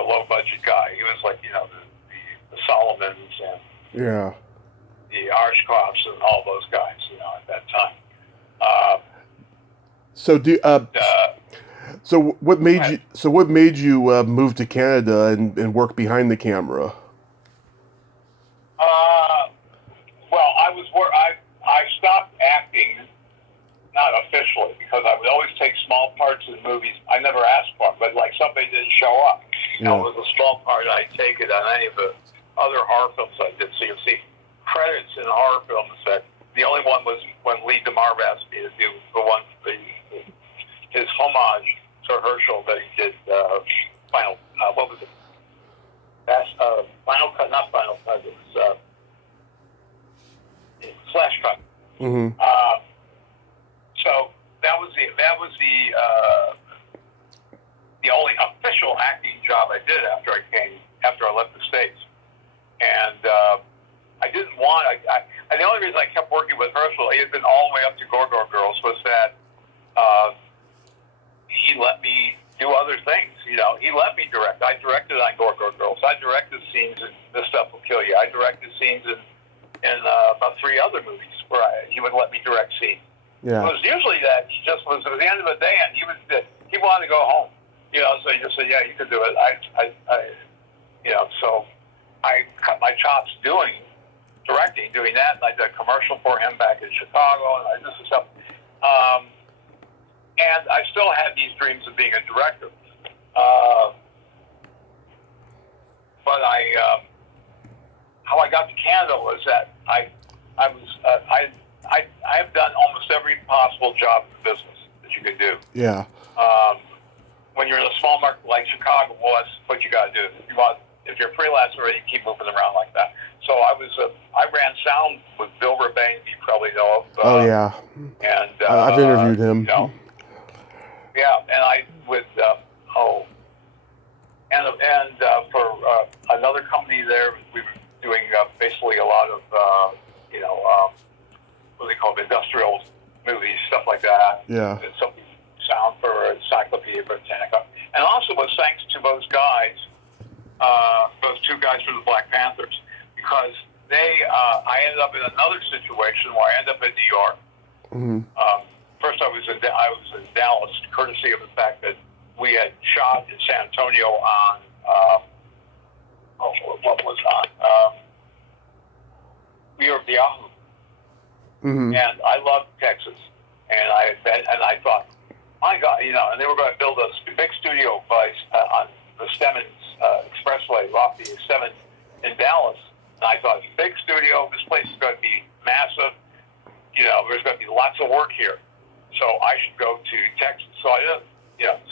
low-budget guy. He was like, the Solomons and the Arshkoffs and all those guys, at that time. So what made you move to Canada and work behind the camera? I stopped acting, not officially, because I would always take small parts in movies. I never asked for them, but somebody didn't show up. You know, it was a small part. I take it on any of the other horror films I did. So you'll see credits in horror films that the only one was when Lee DeMar asked me to do his homage to Herschell that he did Final. What was it? That's Final Cut, not Final Cut. It was Slash Cut. Mm-hmm. So that was the only official acting job I did after I left the States, and I didn't want. The only reason I kept working with Herschell, he had been all the way up to Gore Girls, was that he let me do other things. You know, he let me direct. I directed on Gore Girls. I directed scenes in This Stuff Will Kill You. I directed scenes in about 3 other movies where he would let me direct scenes. Yeah. It was usually that he just was at the end of the day, and he wanted to go home. You know, so he just said, "Yeah, you can do it." So I cut my chops directing, doing that, and I did a commercial for him back in Chicago, and I did some stuff. And I still had these dreams of being a director. But how I got to Canada was that I have done almost every possible job in the business that you could do. Yeah. When you're in a small market like Chicago, well, that's what you got to do. If you're a freelancer, you keep moving around like that. So I ran sound with Bill Rebane, you probably know of. Oh yeah. And I've interviewed him. You know, yeah, and I with for another company there, we were doing basically a lot of what they call industrial movies, stuff like that. Yeah. And some sound for Encyclopedia Britannica, and also was thanks to those guys, those 2 guys from the Black Panthers, because I ended up in another situation where I ended up in New York. Mm-hmm. First, I was in Dallas, courtesy of the fact that we had shot in San Antonio on We Are Yahoo, mm-hmm. and I loved Texas, and I thought, my God, you know, and they were going to build a big studio on the Stemmons Expressway off the 7 in Dallas. And I thought, big studio, this place is going to be massive. You know, there's going to be lots of work here. So I should go to Texas. So I did,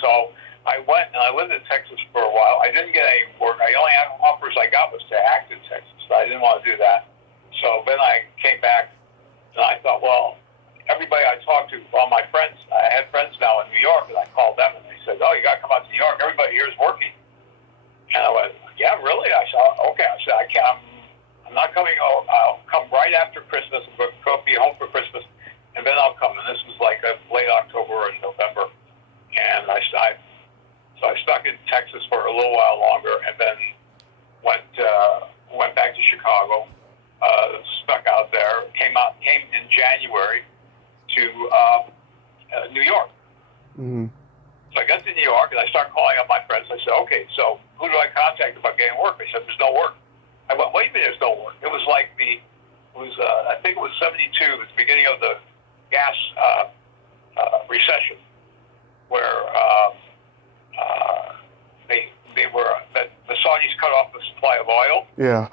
so I went and I lived in Texas for a while. I didn't get any work. The only offers I got was to act in Texas. But I didn't want to do that. So then I came back and I thought, well, everybody I talked to, all my friends, I had friends now in New York, and I called them and they said, "Oh, you got to come out to New York. Everybody here is working." And I went, "Yeah, really?" I said, "Okay." I said, I'm not coming. I'll come right after Christmas. I'm going to be home for Christmas, and then I'll come. And this was like late October and November. And I stuck in Texas for a little while longer, and then went back to Chicago. Stuck out there. Came in January to New York. Mm-hmm. So I got to New York, and I started calling up my friends. I said, "Okay, so who do I contact about getting work?" They said, "There's no work." I went, "What do you mean there's no work?" It was like I think it was 72, it was the beginning of the gas recession, where the Saudis cut off the supply of oil. Yeah.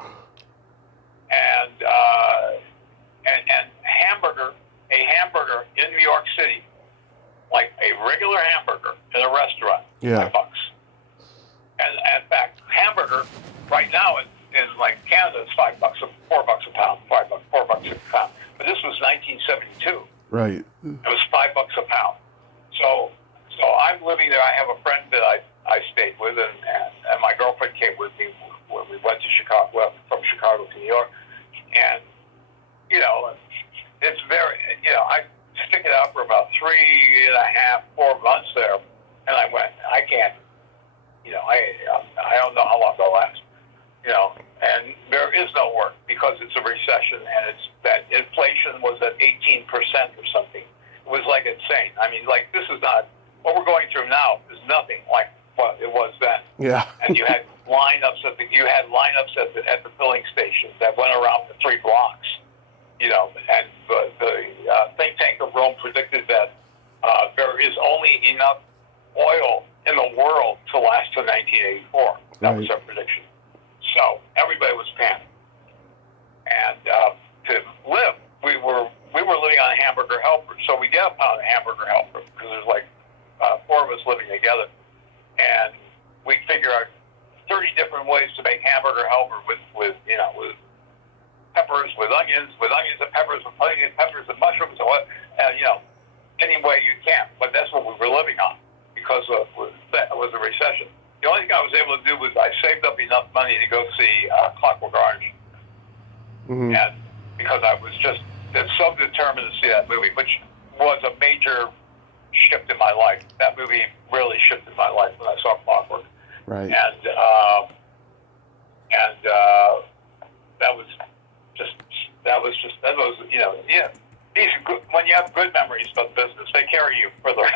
And a hamburger in New York City, like a regular hamburger in a restaurant, yeah. $5. And in fact, hamburger right now in like Canada is $5, $4 a pound, $4 a pound. But this was 1972. Right. It was $5 a pound. So I'm living there. I have a friend that I stayed with, and my girlfriend came with me when we went to Chicago, well, from Chicago to New York. And, it's very, I stick it out for about 3.5, 4 months there. And I went, I can't, I don't know how long they'll last, and there is no work because it's a recession, and it's that inflation was at 18% or something. It was like insane. I mean, like, this is not, what we're going through now is nothing like what it was then. Yeah. And you had lineups at the filling stations that went around for 3 blocks, and the think tank of Rome predicted that there is only enough oil in the world to last till 1984. That was Right. our prediction. So everybody was panicked. And to live, we were living on a hamburger helper. So we get up on a hamburger helper because there's like 4 of us living together, and we figure out 30 different ways to make hamburger helper with peppers, with onions and peppers, with onions, peppers and mushrooms, and what, any way you can. But that's what we were living on because that was a recession. The only thing I was able to do was I saved up enough money to go see Clockwork Orange. Mm-hmm. And because I was just so determined to see that movie, which was a major shift in my life. That movie really shifted my life when I saw Clockwork. Right. And that was These when you have good memories about business, they carry you for the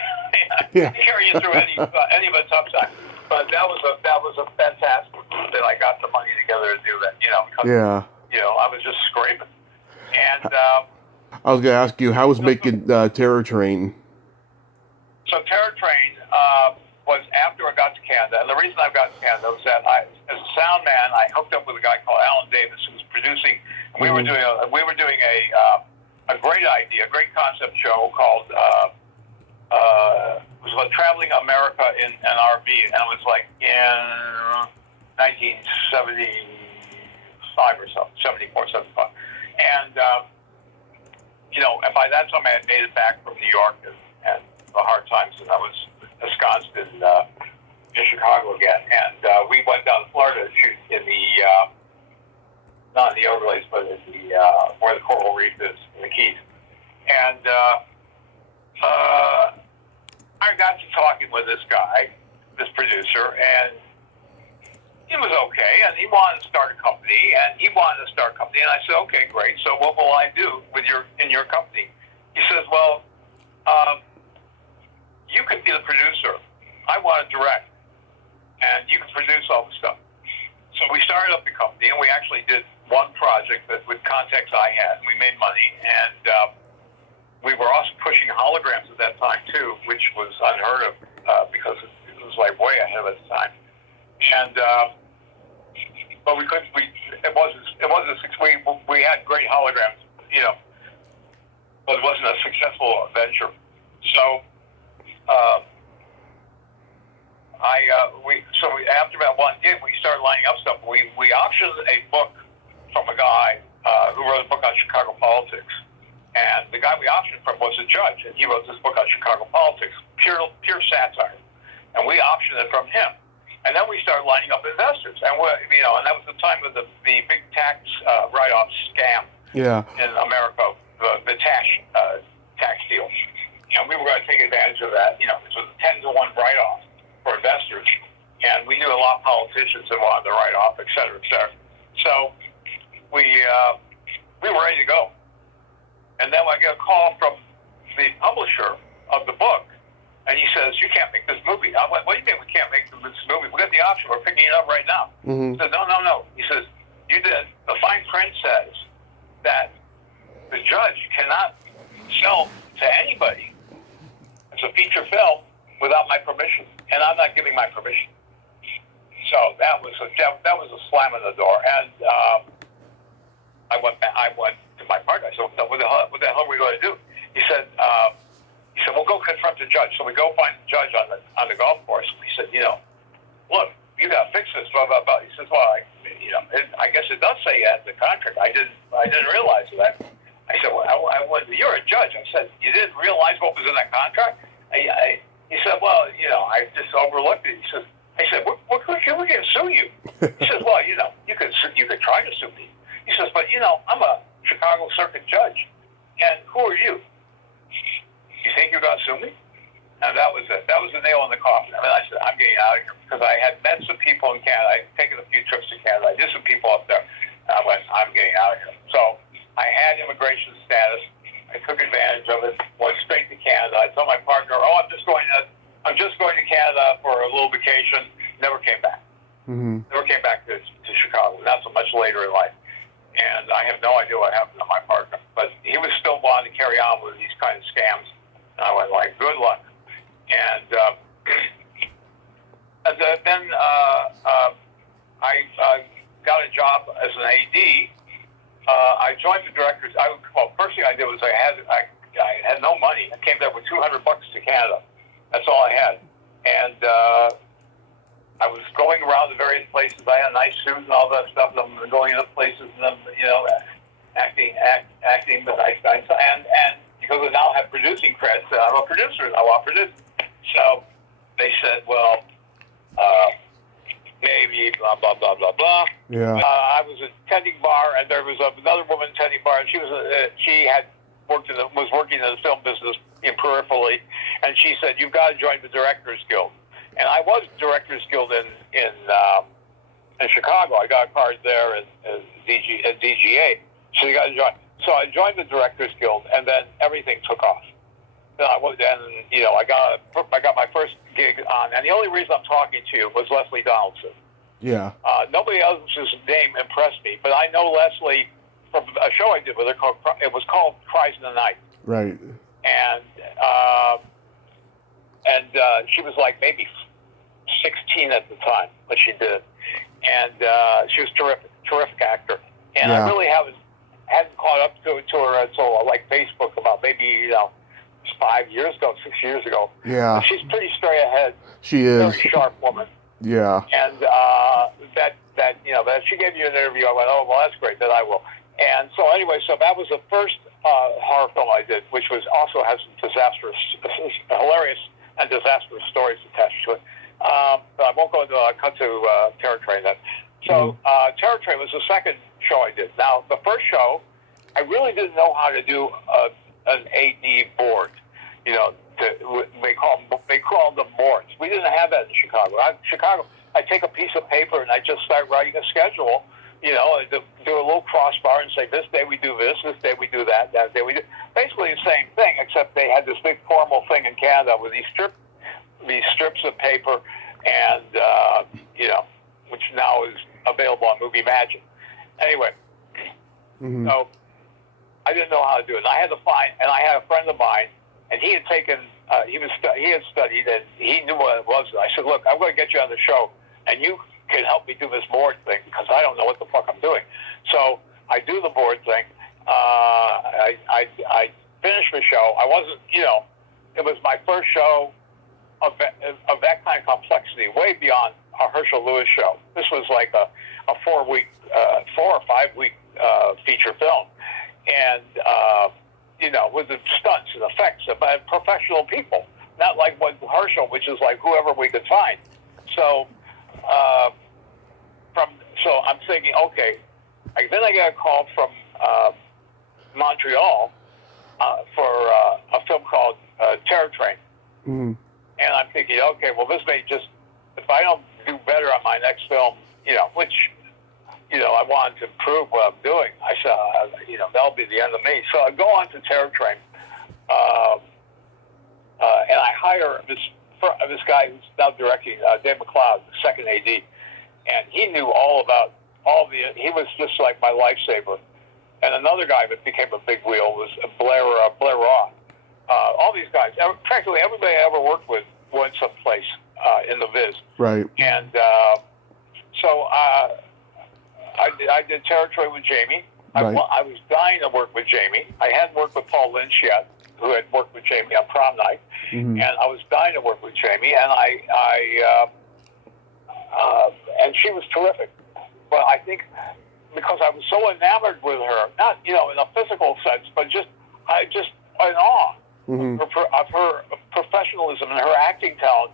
Yeah. they carry you through any of the tough times. But that was a fantastic that I got the money together to do that. Because, Yeah. I was just scraping. And I was going to ask you, how was making Terror Train? so Terror Train was after I got to Canada, and the reason I got to Canada was that as a sound man, I hooked up with a guy called Alan Davis who was producing. And we were doing a great idea, a great concept show called it was about traveling America in an RV, and it was like in 1975 or so, 74, 75. And and by that time I had made it back from New York and the hard times, and I was ensconced in Chicago again. And we went down to Florida to shoot in not in the Overlays, but in where the coral reef is in the Keys. And I got to talking with this guy, this producer, and he was okay, and he wanted to start a company, and I said, okay, great. So what will I do in your company? He says, well, you could be the producer. I want to direct, and you can produce all the stuff. So we started up the company, and we actually did one project that with contacts I had, and we made money, and we were also pushing holograms at that time too, which was unheard of because it was like way ahead of its time. And but we couldn't. It wasn't. We had great holograms, but it wasn't a successful venture. So after that one gig, we started lining up stuff. We auctioned a book from a guy who wrote a book on Chicago politics. And the guy we auctioned from was a judge, and he wrote this book on Chicago politics, pure satire. And we auctioned it from him. And then we started lining up investors, and and that was the time of the big tax write-off scam in America, the tax deal. And we were going to take advantage of that. It was a 10-to-1 write-off for investors, and we knew a lot of politicians that wanted the write-off, et cetera, et cetera. So we were ready to go. And then I get a call from the publisher of the book, and he says, you can't make this movie. I went, what do you mean we can't make this movie? We got the option. We're picking it up right now. Mm-hmm. He said, no. He says, you did. The fine print says that the judge cannot sell to anybody. It's a feature film without my permission, and I'm not giving my permission. So that was a slam in the door. And I went to my partner. I said, what the hell are we going to do? He said, well, go confront the judge. So we go find the judge on the golf course. We said, look, you got to fix this, blah, blah, blah. He says, well, I guess it does say that in the contract. I didn't realize that. I said, well, you're a judge. I said, you didn't realize what was in that contract? He said, well, I just overlooked it. I said, we're going to sue you. He says, well, you could try to sue me. He says, but I'm a Chicago Circuit judge, and who are you? You think you're going to sue me? And that was it. That was the nail in the coffin. I mean, I said, I'm getting out of here because I had met some people in Canada. I'd taken a few trips to Canada. I knew some people up there. And I went, I'm getting out of here. So I had immigration status. I took advantage of it. Went straight to Canada. I told my partner, I'm just going to Canada for a little vacation. Never came back. Mm-hmm. Never came back to Chicago. Not so much later in life. And I have no idea what happened to my partner. But he was still wanting to carry on with these kind of scams. And I went like, good luck. And I got a job as an AD. I joined the directors. First thing I did was I had no money. I came there with $200 to Canada. That's all I had, and I was going around the various places. I had a nice suit and all that stuff. And I'm going into places and acting with nice guys. And because I now have producing credits, I'm a producer and I want to produce. So they said, well, maybe blah blah blah blah blah. Yeah. I was attending bar, and there was another woman attending bar, and she was working in the film business peripherally, and she said, "You've got to join the Directors Guild." And I was Directors Guild in Chicago. I got a card there at DGA, so you got to join. So I joined the Directors Guild, and then everything took off. Then I got my first gig on, and the only reason I'm talking to you was Leslie Donaldson. Yeah. Nobody else's name impressed me, but I know Leslie from a show I did with her. It was called Cries in the Night. Right. And she was like maybe 16 at the time when she did it, and she was terrific actor. And I really hadn't caught up to her until like Facebook about maybe 5 years ago, 6 years ago. Yeah. But she's pretty straight ahead. She is. Very sharp woman. Yeah. And that she gave you an interview. I went, oh well, that's great. That I will. And so anyway, so that was the first horror film I did, which also has some hilarious and disastrous stories attached to it. But I won't go into cut to Terror Train then. So Terror Train was the second show I did. Now the first show, I really didn't know how to do an AD board. They call them boards. We didn't have that in Chicago. I take a piece of paper and I just start writing a schedule. And do a little crossbar and say, this day we do this day we do that day we do. Basically the same thing, except they had this big formal thing in Canada with these strips of paper, and which now is available on Movie Magic. Anyway, so I didn't know how to do it. And I had a friend of mine, and he had taken, he had studied, and he knew what it was. And I said, look, I'm going to get you on the show, and you can help me do this board thing because I don't know what the fuck I'm doing. So I do the board thing. I finished the show. I wasn't, it was my first show of that kind of complexity, way beyond a Herschell Lewis show. This was like a 4 or 5 week feature film, and with the stunts and effects by professional people, not like what Herschell, which is like whoever we could find. So. So I'm thinking, okay. Then I get a call from Montreal for a film called Terror Train, and I'm thinking, okay, well, this may just, if I don't do better on my next film, which I wanted to prove what I'm doing. I said, that'll be the end of me. So I go on to Terror Train, and I hire this guy who's now directing, Dave McLeod, the second AD. And he knew all about he was just like my lifesaver. And another guy that became a big wheel was Blair Roth. All these guys, practically everybody I ever worked with went someplace in the Viz. Right. And so I did Terror Train with Jamie. Right. I was dying to work with Jamie. I hadn't worked with Paul Lynch yet, who had worked with Jamie on Prom Night. And I was dying to work with Jamie, and and she was terrific. But I think because I was so enamored with her, not in a physical sense, but I just in awe of her professionalism and her acting talent.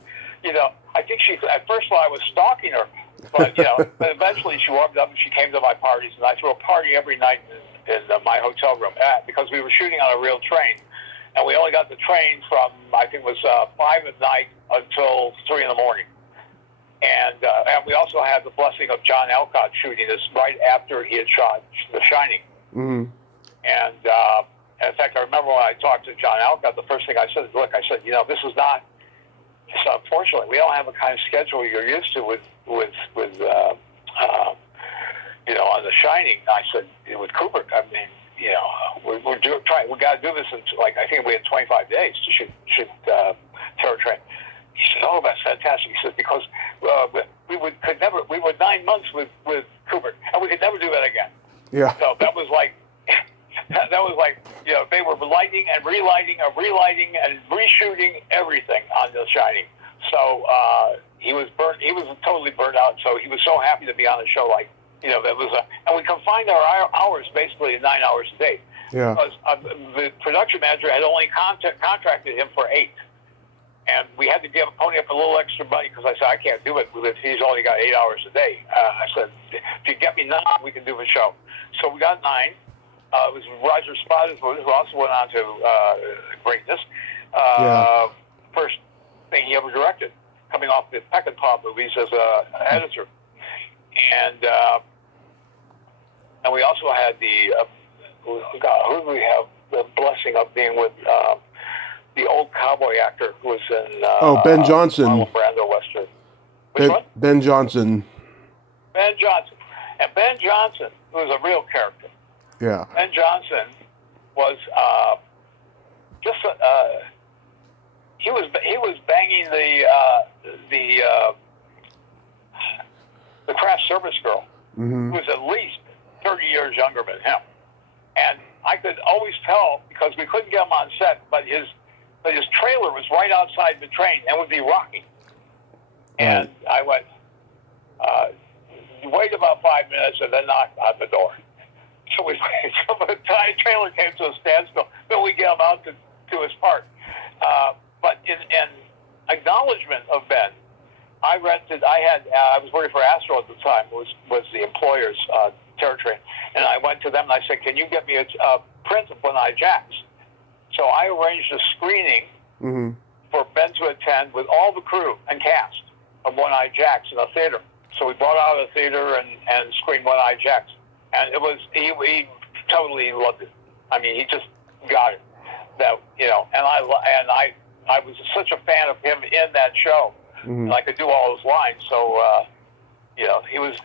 I think at first I was stalking her, but but eventually she warmed up and she came to my parties, and I threw a party every night in my hotel room because we were shooting on a real train. And we only got the train from, I think it was 5 at night until 3 in the morning. And we also had the blessing of John Alcott shooting this right after he had shot The Shining. And in fact, I remember when I talked to John Alcott, the first thing I said is, look, this is not, unfortunately, we don't have the kind of schedule you're used to with on The Shining. I said, with Kubrick, I mean, we got to do this in, I think we had 25 days to shoot Terror Train. He said, oh, that's fantastic. He said, because We were 9 months with Kubrick, and we could never do that again. Yeah. So that was like, they were lighting and relighting and reshooting everything on The Shining. So he was totally burnt out. So he was so happy to be on the show. And we confined our hours basically to 9 hours a day. Yeah. Because the production manager had only contracted him for 8. And we had to pony up a little extra money because I said, I can't do it if he's only got 8 hours a day. I said, if you get me 9, we can do the show. So we got 9. It was Roger Splat, who also went on to greatness. First thing he ever directed, coming off the Peckinpah movies as an editor. And we also had who do we have the blessing of being with? The old cowboy actor who was in Ben Johnson. Marlon Brando Western. Which one? Ben Johnson. Ben Johnson. And Ben Johnson, who was a real character. Yeah. Ben Johnson was he was banging the craft service girl, who was at least 30 years younger than him. And I could always tell because we couldn't get him on set, but his trailer was right outside the train and would be rocking. And I went, wait about 5 minutes and then knock on the door. So the trailer came to a standstill. Then we get him out to his part. But in acknowledgement of Ben, I was working for Astro at the time, was the employer's territory. And I went to them and I said, can you get me a print of One Eye Jacks? So I arranged a screening for Ben to attend with all the crew and cast of One Eye Jacks in a theater. So we brought out a theater and screened One Eye Jacks. And it was, he totally loved it. I mean, he just got it. That, and I was such a fan of him in that show. And I could do all his lines. So, he was,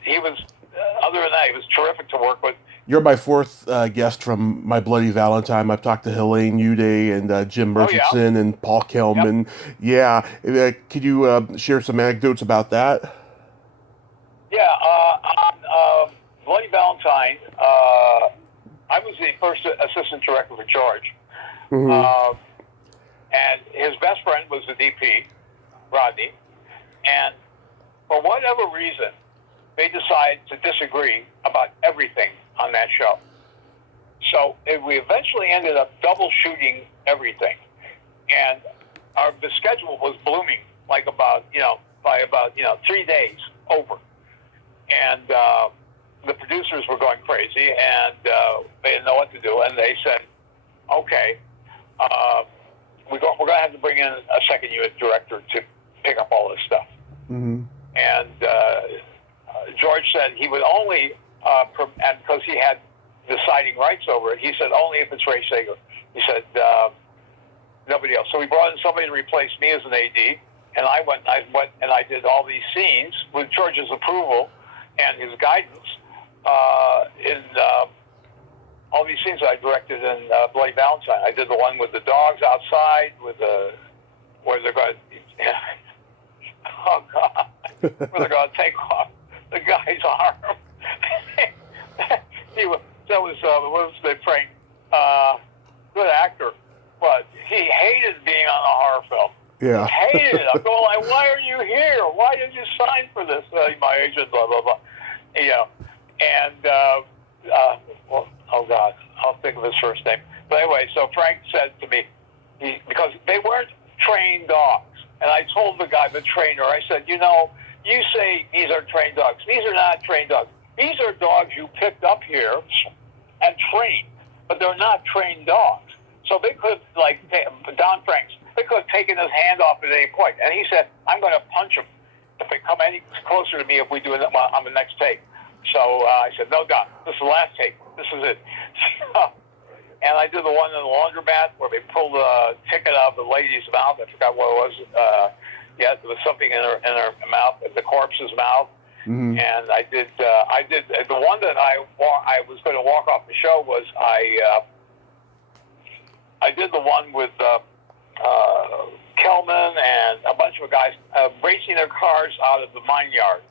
other than that, he was terrific to work with. You're my fourth guest from my Bloody Valentine. I've talked to Helene Uday and Jim Murchison and Paul Kelman. Yep. Yeah. Could you share some anecdotes about that? Yeah. On Bloody Valentine, I was the first assistant director for George. And his best friend was the DP, Rodney. And for whatever reason, they decided to disagree about everything on that show. So we eventually ended up double shooting everything. And the schedule was blooming by about 3 days over. And the producers were going crazy and they didn't know what to do. And they said, okay, we're going to have to bring in a second unit director to pick up all this stuff. And George said he would only, and because he had deciding rights over it, he said only if it's Ray Sager. He said nobody else. So we brought in somebody to replace me as an AD, and I went and I did all these scenes with George's approval and his guidance in all these scenes I directed in Bloody Valentine. I did the one with the dogs outside, where they're going to, oh God, where they're going to take off the guy's arm. That was what was the prank? Good actor, but he hated being on a horror film. Yeah. He hated it. I'm going like, why are you here? Why did you sign for this? My agent, blah blah blah. And well, oh God, I'll think of his first name. But anyway, so Frank said to me, because they weren't trained dogs, and I told the guy, the trainer, I said, you say these are trained dogs. These are not trained dogs. These are dogs you picked up here and trained, but they're not trained dogs. So they could, like Don Franks, they could have taken his hand off at any point. And he said, I'm going to punch him if they come any closer to me if we do it on the next take. So I said, no, Don, this is the last take. This is it. And I did the one in the laundromat where they pulled a ticket out of the lady's mouth. I forgot what it was. There was something in her mouth, the corpse's mouth. And I did the one that I was going to walk off the show was I did the one with Kelman and a bunch of guys racing their cars out of the mine yard.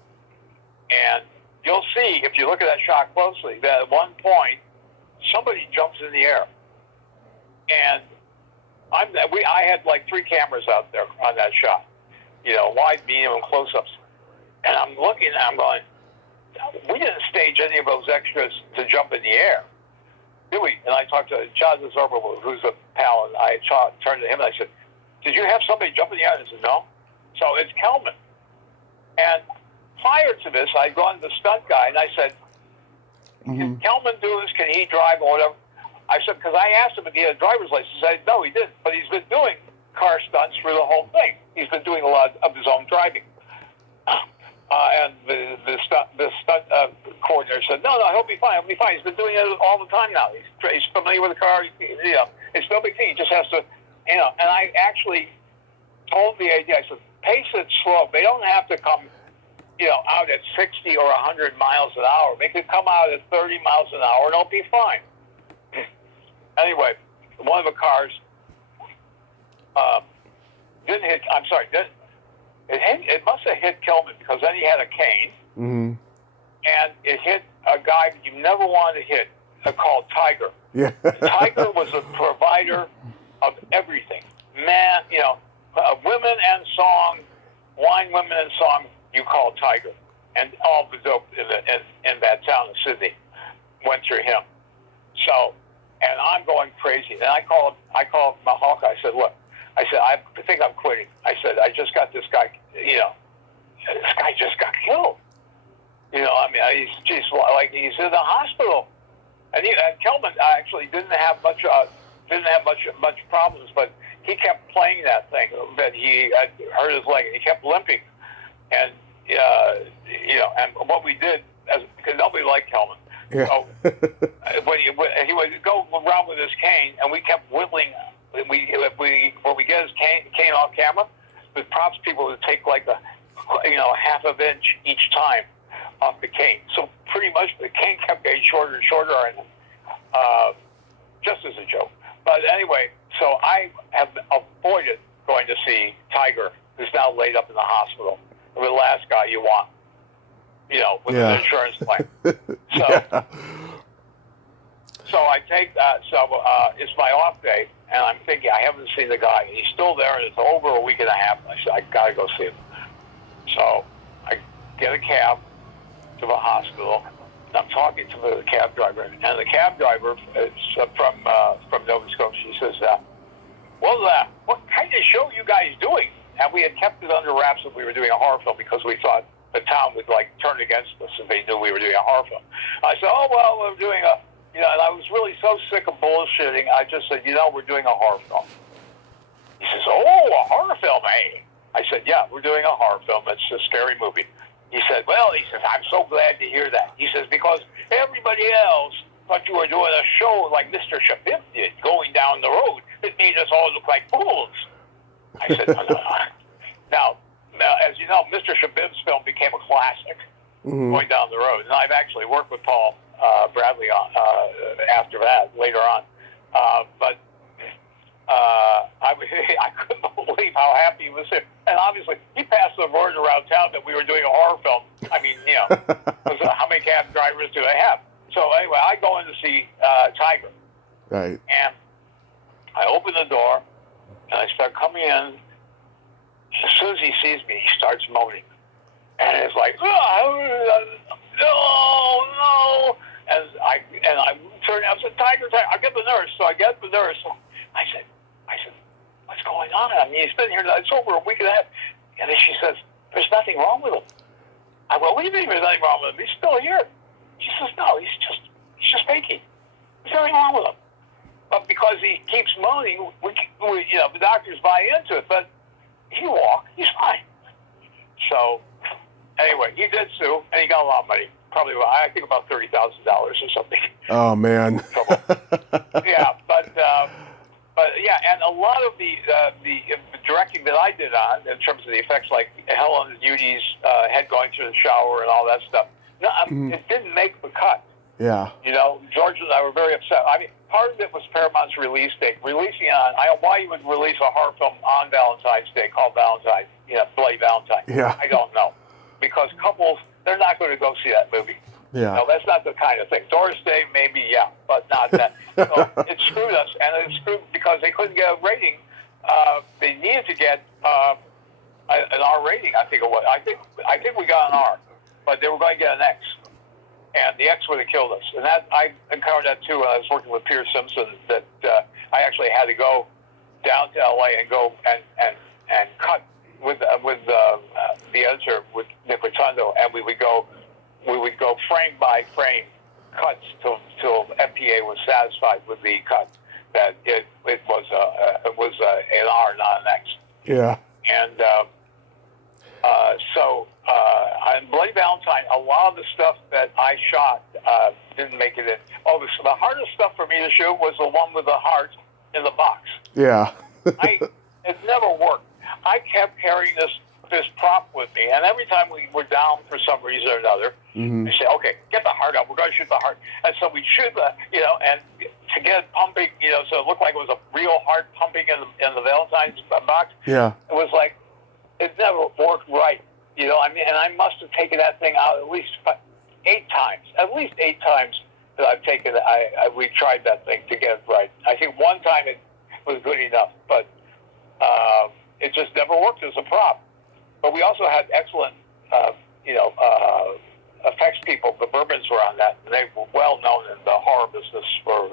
And you'll see, if you look at that shot closely, that at one point, somebody jumps in the air. And I had like 3 cameras out there on that shot, wide, medium, and close-ups. And I'm looking and I'm going, we didn't stage any of those extras to jump in the air, did we? And I talked to John Zerber, who's a pal, and I turned to him and I said, did you have somebody jump in the air? And he said, no. So it's Kelman. And prior to this, I'd gone to the stunt guy and I said, can Kelman do this? Can he drive or whatever? I said, because I asked him if he had a driver's license. He said, no, he didn't. But he's been doing car stunts through the whole thing. He's been doing a lot of his own driving. And the stunt coordinator said, no, he'll be fine. He'll be fine. He's been doing it all the time now. He's familiar with the car. It's no big thing. He just has to, And I actually told the AD, I said, pace it slow. They don't have to come, out at 60 or 100 miles an hour. They could come out at 30 miles an hour and it'll be fine. Anyway, one of the cars didn't hit. I'm sorry, it must have hit Kelman because then he had a cane, and it hit a guy that you never wanted to hit, called Tiger. Yeah. Tiger was a provider of everything. Man, women and song, wine, women and song. You call Tiger, and all the dope in that town of Sydney went through him. So. And I'm going crazy. And I called Mahawk. I said, look, I think I'm quitting. I said, I just got this guy, this guy just got killed. He's in the hospital. And Kelman actually didn't have much problems, but he kept playing that thing. But he had hurt his leg and he kept limping. And, and what we did, because nobody liked Kelman. Yeah. So when he would go around with his cane, and we kept whittling. When we get his cane off camera, the props people would take like a half of inch each time off the cane. So pretty much the cane kept getting shorter and shorter, and just as a joke. But anyway, so I have avoided going to see Tiger, who's now laid up in the hospital. The last guy you want. With an insurance claim. So I take that. So it's my off day, and I'm thinking I haven't seen the guy. He's still there, and it's over a week and a half. I said I gotta go see him. So I get a cab to the hospital. And I'm talking to the cab driver, and the cab driver is from Nova Scotia. She says, "What kind of show are you guys doing?" And we had kept it under wraps that we were doing a horror film because we thought the town would turn against us if they knew we were doing a horror film. I said, oh, well, we're doing and I was really so sick of bullshitting, I just said, we're doing a horror film. He says, oh, a horror film, eh? I said, yeah, we're doing a horror film. It's a scary movie. He said, I'm so glad to hear that. He says, because everybody else thought you were doing a show like Mr. Shabib did, going down the road. It made us all look like fools. I said, no. Now, as you know, Mr. Shabib's film became a classic going down the road. And I've actually worked with Paul Bradley after that, later on. But I couldn't believe how happy he was here. And obviously, he passed the word around town that we were doing a horror film. I mean, how many cab drivers do they have? So anyway, I go in to see Tiger. Right. And I open the door, and I start coming in. As soon as he sees me, he starts moaning. And it's like, no. And I turn out and said, Tiger, I'll get the nurse. So I get the nurse. I said, what's going on? I mean, he's been here, it's over a week and a half. And then she says, there's nothing wrong with him. I go, what do you mean there's nothing wrong with him? He's still here. She says, no, he's just faking. There's nothing wrong with him. But because he keeps moaning, the doctors buy into it. But he walked, he's fine. So, anyway, he did sue, and he got a lot of money. Probably, I think about $30,000 or something. Oh, man. Yeah, but yeah, and a lot of the directing that I did on, in terms of the effects, like Helen and Judy's head going through the shower and all that stuff, it didn't make the cut. Yeah. George and I were very upset. I mean, part of it was Paramount's release date. Releasing on, why you would release a horror film on Valentine's Day called Valentine, Bloody Valentine. Yeah. I don't know. Because couples, they're not going to go see that movie. Yeah. No, that's not the kind of thing. Doris Day, maybe, yeah, but not that. So it screwed us, and it screwed because they couldn't get a rating. They needed to get an R rating, I think it was. I think we got an R, but they were going to get an X. And the X would have killed us. And that I encountered that too when I was working with Pierce Simpson, that I actually had to go down to LA and go and cut with the editor, with Nick Rotundo, and we would go frame by frame cuts till MPA was satisfied with the cut that it was an R, not an X. Yeah. And so on Bloody Valentine, a lot of the stuff that I shot didn't make it in. Oh, the hardest stuff for me to shoot was the one with the heart in the box. Yeah. It never worked. I kept carrying this prop with me, and every time we were down for some reason or another, Mm-hmm. they say, "Okay, get the heart up. We're going to shoot the heart." And so we'd shoot the, and to get it pumping, so it looked like it was a real heart pumping in the Valentine's box. Yeah. It was like it never worked right. And I must have taken that thing out at least 8 times. At least 8 times that I've taken it. We tried that thing to get it right. I think one time it was good enough, but it just never worked as a prop. But we also had excellent, effects people. The Bourbons were on that, and they were well known in the horror business for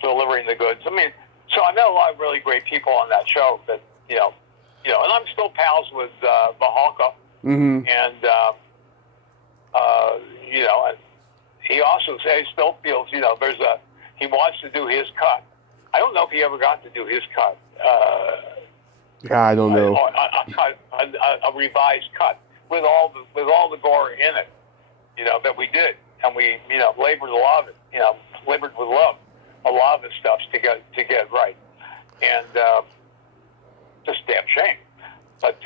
delivering the goods. I mean, so I met a lot of really great people on that show. That and I'm still pals with Mahalka, Mm-hmm. and and he also still feels he wants to do his cut. I don't know if he ever got to do his cut. Yeah, I don't know. A revised cut with all the gore in it, that we did, and we labored a lot of it, labored with love, a lot of the stuff to get it right, and just damn shame. But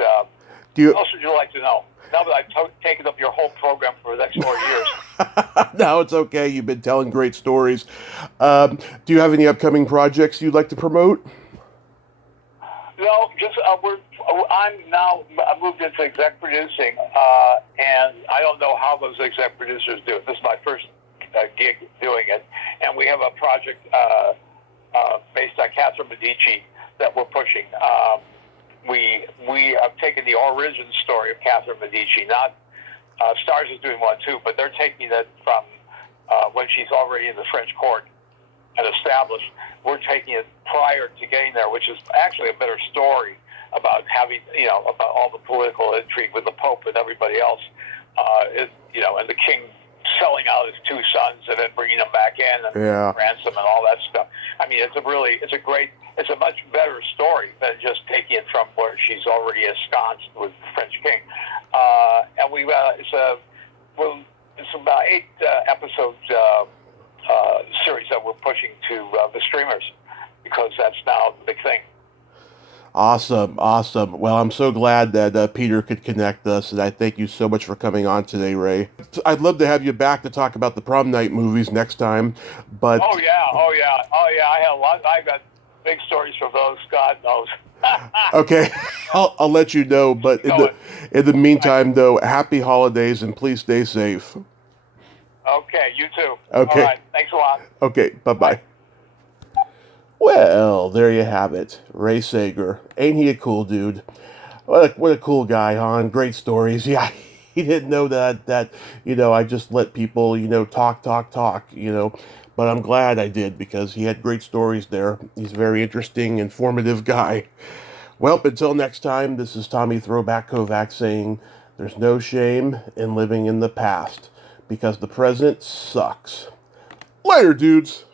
what else would you like to know? Now that I've taken up your whole program for the next 4 years. No, it's okay. You've been telling great stories. Do you have any upcoming projects you'd like to promote? No, just I moved into exec producing, and I don't know how those exec producers do it. This is my first gig doing it, and we have a project based on Catherine Medici that we're pushing. We have taken the origin story of Catherine Medici. Not Stars is doing one too, but they're taking it from when she's already in the French court and established. We're taking it prior to getting there, which is actually a better story about having, about all the political intrigue with the Pope and everybody else, and the king selling out his 2 sons and then bringing them back in and ransom and all that stuff. I mean, it's a much better story than just taking it from where she's already ensconced with the French king. And it's about 8 episodes series that we're pushing to the streamers, because that's now the big thing. Awesome. Well, I'm so glad that Peter could connect us, and I thank you so much for coming on today, Ray. I'd love to have you back to talk about the prom night movies next time, but... Oh yeah. I have a lot. I've got big stories from those. God knows. Okay, I'll let you know, but in the meantime, though, happy holidays, and please stay safe. Okay, you too. Okay. All right, thanks a lot. Okay, bye-bye. Well, there you have it. Ray Sager. Ain't he a cool dude? What a cool guy, huh? Great stories. Yeah, he didn't know that I just let people, talk, but I'm glad I did, because he had great stories there. He's a very interesting, informative guy. Well, until next time, this is Tommy Throwback Kovac saying there's no shame in living in the past, because the present sucks. Later, dudes.